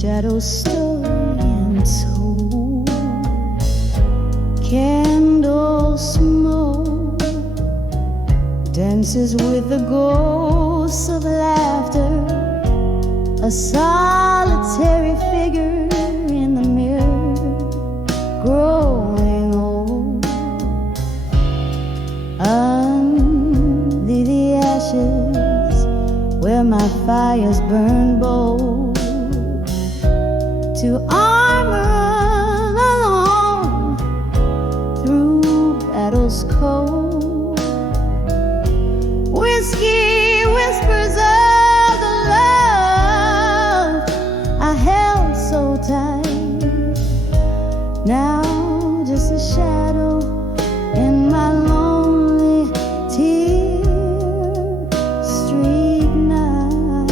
shadow story untold. Candle smoke dances with the ghosts of laughter. A solitary figure in the mirror, growing old. Under the ashes where my fires burn bold, to armor alone through battles cold. Whiskey whispers of the love I held so tight. Now just a shadow in my lonely tear street night.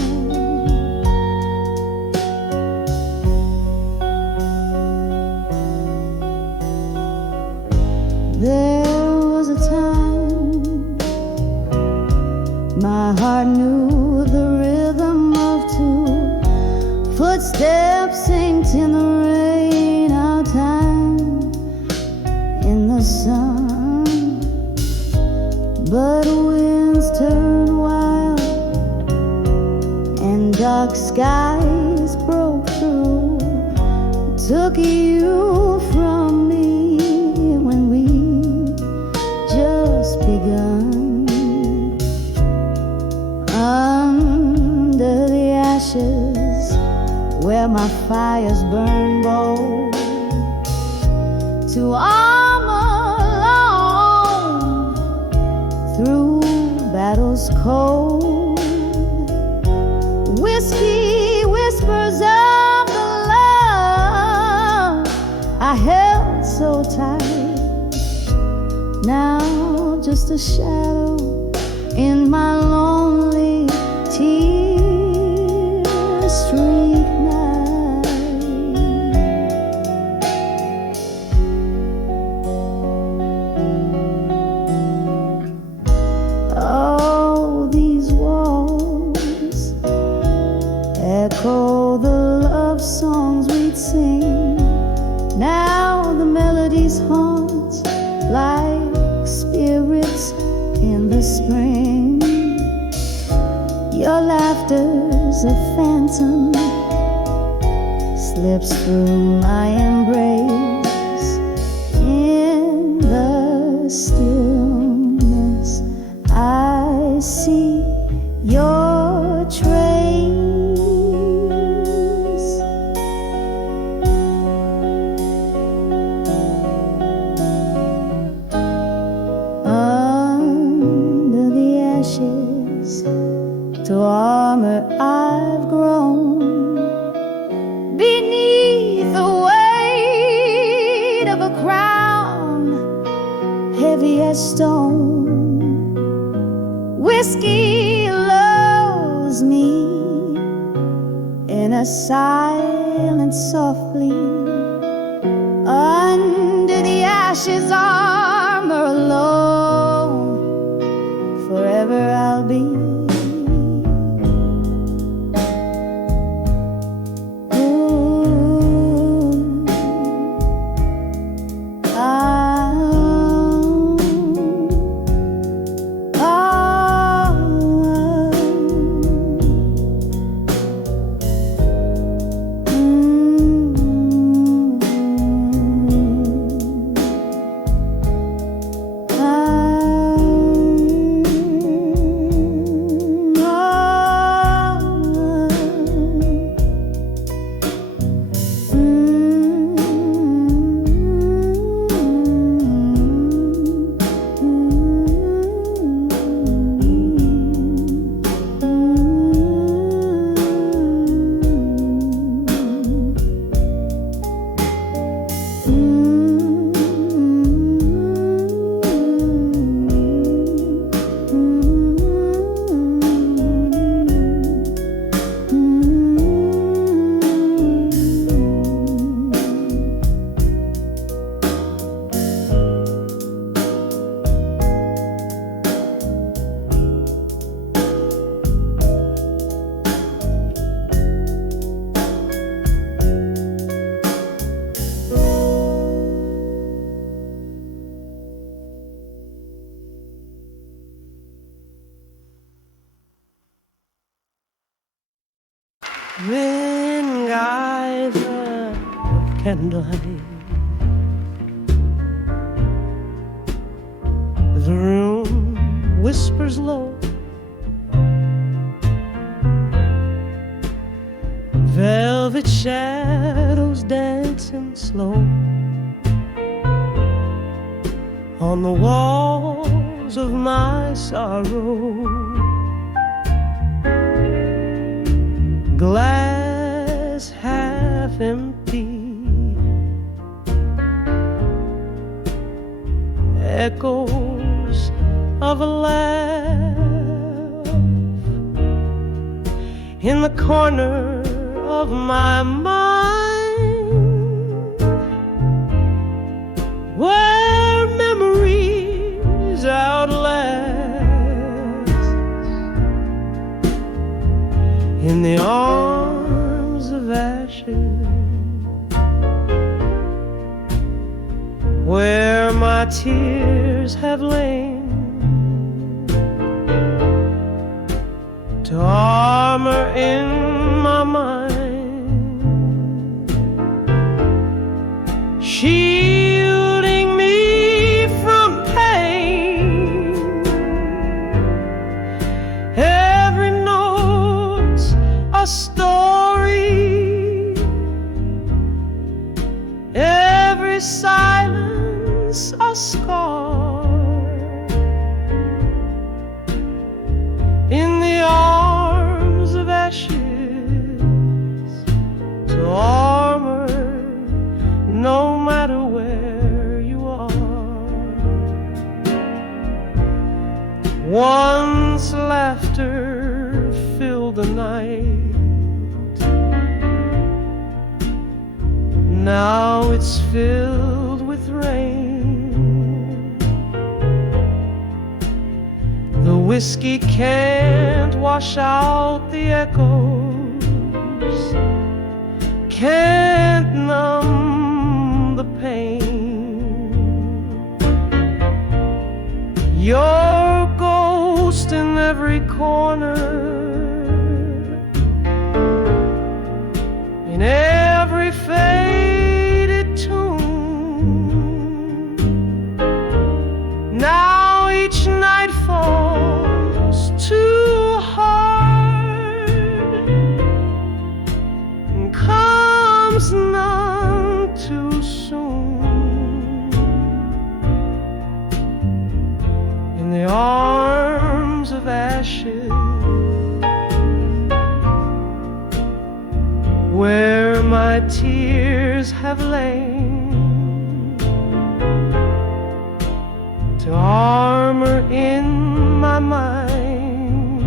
There was a time my heart knew the rhythm of two footsteps synced in the rain, our time in the sun. But winds turn wild and dark skies broke through, took you from me when we just begun. Under the ashes where my fires burn bold, to armor alone through battles cold. Whiskey whispers of the love I held so tight. Now just a shadow in my lonely tear street night. Oh, these walls echo the love songs we'd sing. Now the melodies haunt like spirits in the spring. Your laughter's a phantom, slips through my embrace. In the stillness I see your trace. Under the ashes to armor I've grown, beneath the weight of a crown heavy as stone. Whiskey lulls me in a silence softly. Under the ashes armor alone, forever I'll be. candlelight. The room whispers low, velvet shadows dancing slow on the walls of my sorrow. Glass half empty, echoes of a laugh in the corner of my mind, where memories outlast, in the arms of ashes, where my tears have lain to armor in my mind, shielding me from pain. Every note's a story, every silence a scar, in the arms of ashes to armor, no matter where you are. Once laughter filled the night, now it's filled with rain. The whiskey can't wash out the echoes, can't numb the pain. Your ghost in every corner, in every faded tune. Now each night falls too hard and comes none too soon. In the arms of ashes, where my tears have lain to armor in my mind,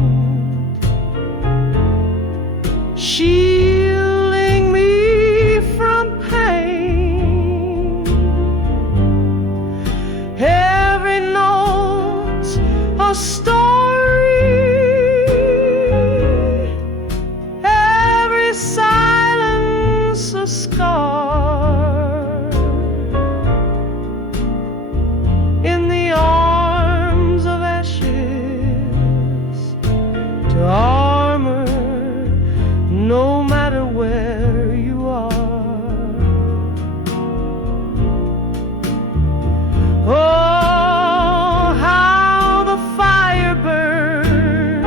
shielding me from pain. Every note's a story, every silence a scar, in the arms of ashes to armor, no matter where you are. Oh, how the fire burned,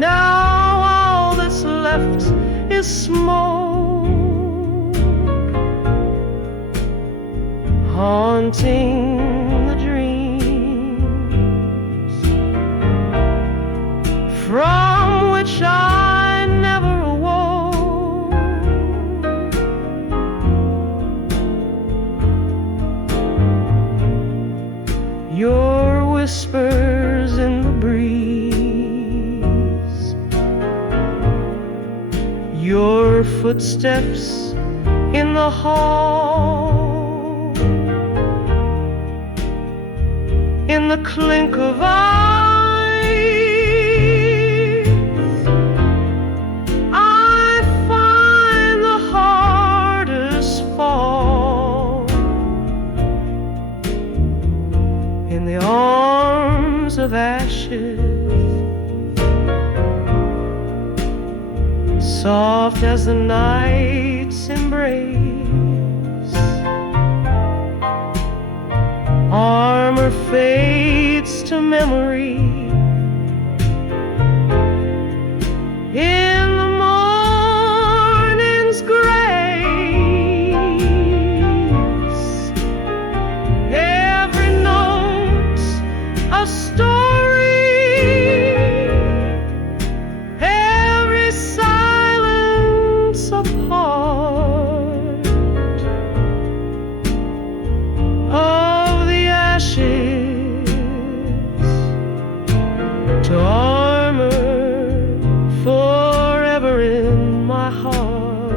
now all that's left is smoke, haunting the dreams from which I never awoke. Your whispers in the breeze, your footsteps in the hall, in the clink of eyes, I find the hardest fall, in the arms of ashes, soft as the night's embrace. Armor fades to memory. In the morning's grace, every note a story, every silence a part of the ashes to armor forever in my heart.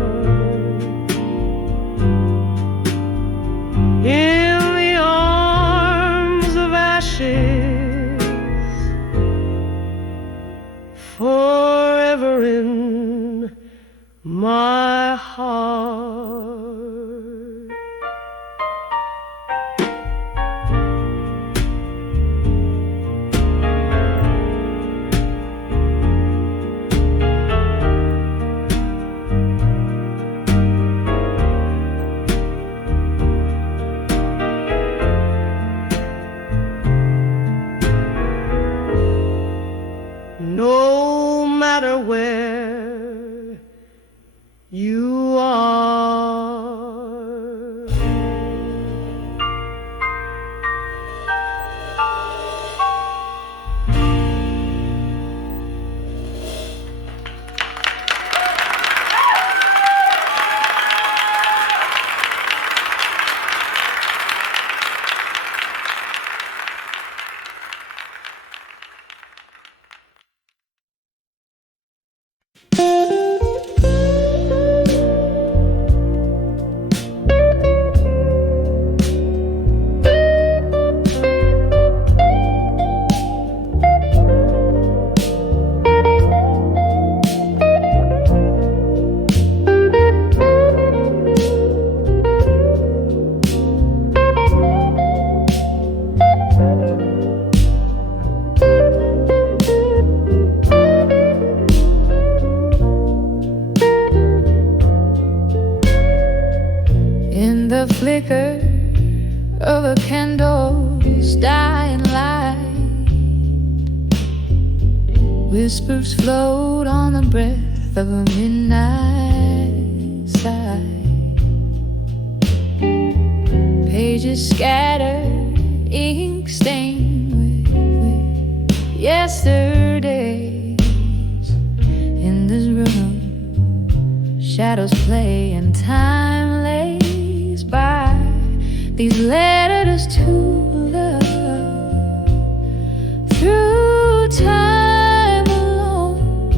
In the arms of ashes, forever in my heart. No matter where you are, in the flicker of a candle's dying light, whispers float on the breath of a midnight sigh. Pages scattered, ink stained with yesterdays. In this room, shadows play and time lays by. These letters to love through time alone,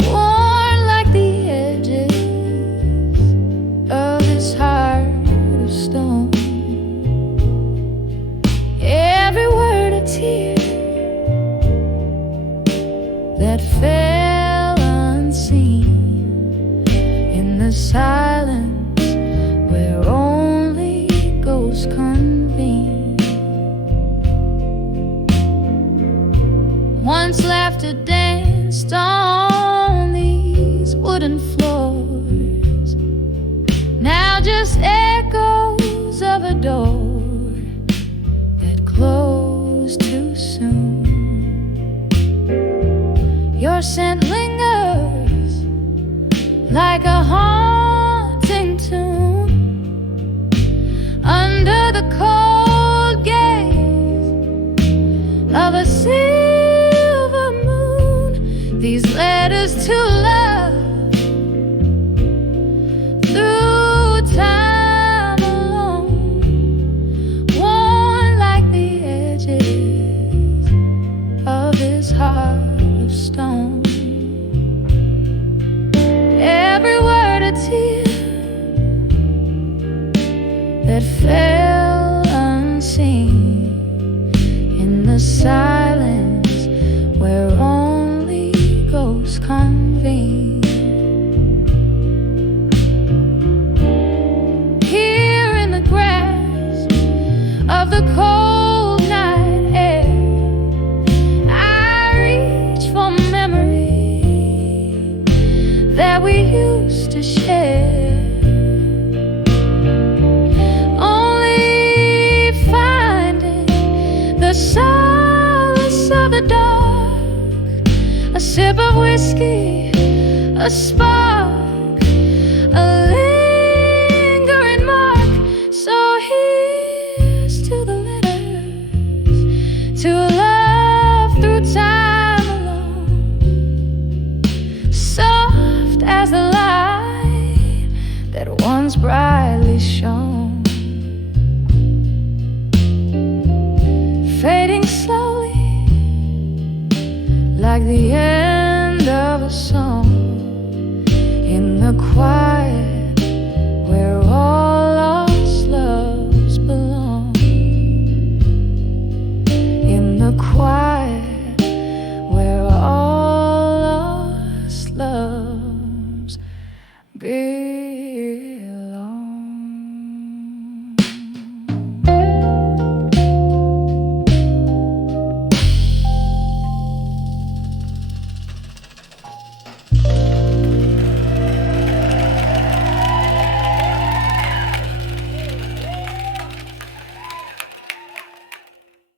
worn like the edges of this heart of stone. Every word a tear that fell unseen in the silence where only ghosts convene. Once laughter danced on these wooden floors, now just echoes of a door that closed too soon. Your scent lingers like a haunting tune under the cold gaze of a silver moon. These letters to love through time alone, worn like the edges of this heart of stone. Every word a tear that fell unseen in the silence where only ghosts convene. Here in the grasp of the cold night air, I reach for memory that that we used to share. Only finding the solace of the dark, a sip of whiskey, a spark, a lingering mark. So here's to the letters, to a love through time alone, soft as the light that once brightly shone, fading slowly like the end of a song, in the quiet where all lost loves belong, in the quiet where all lost loves belong.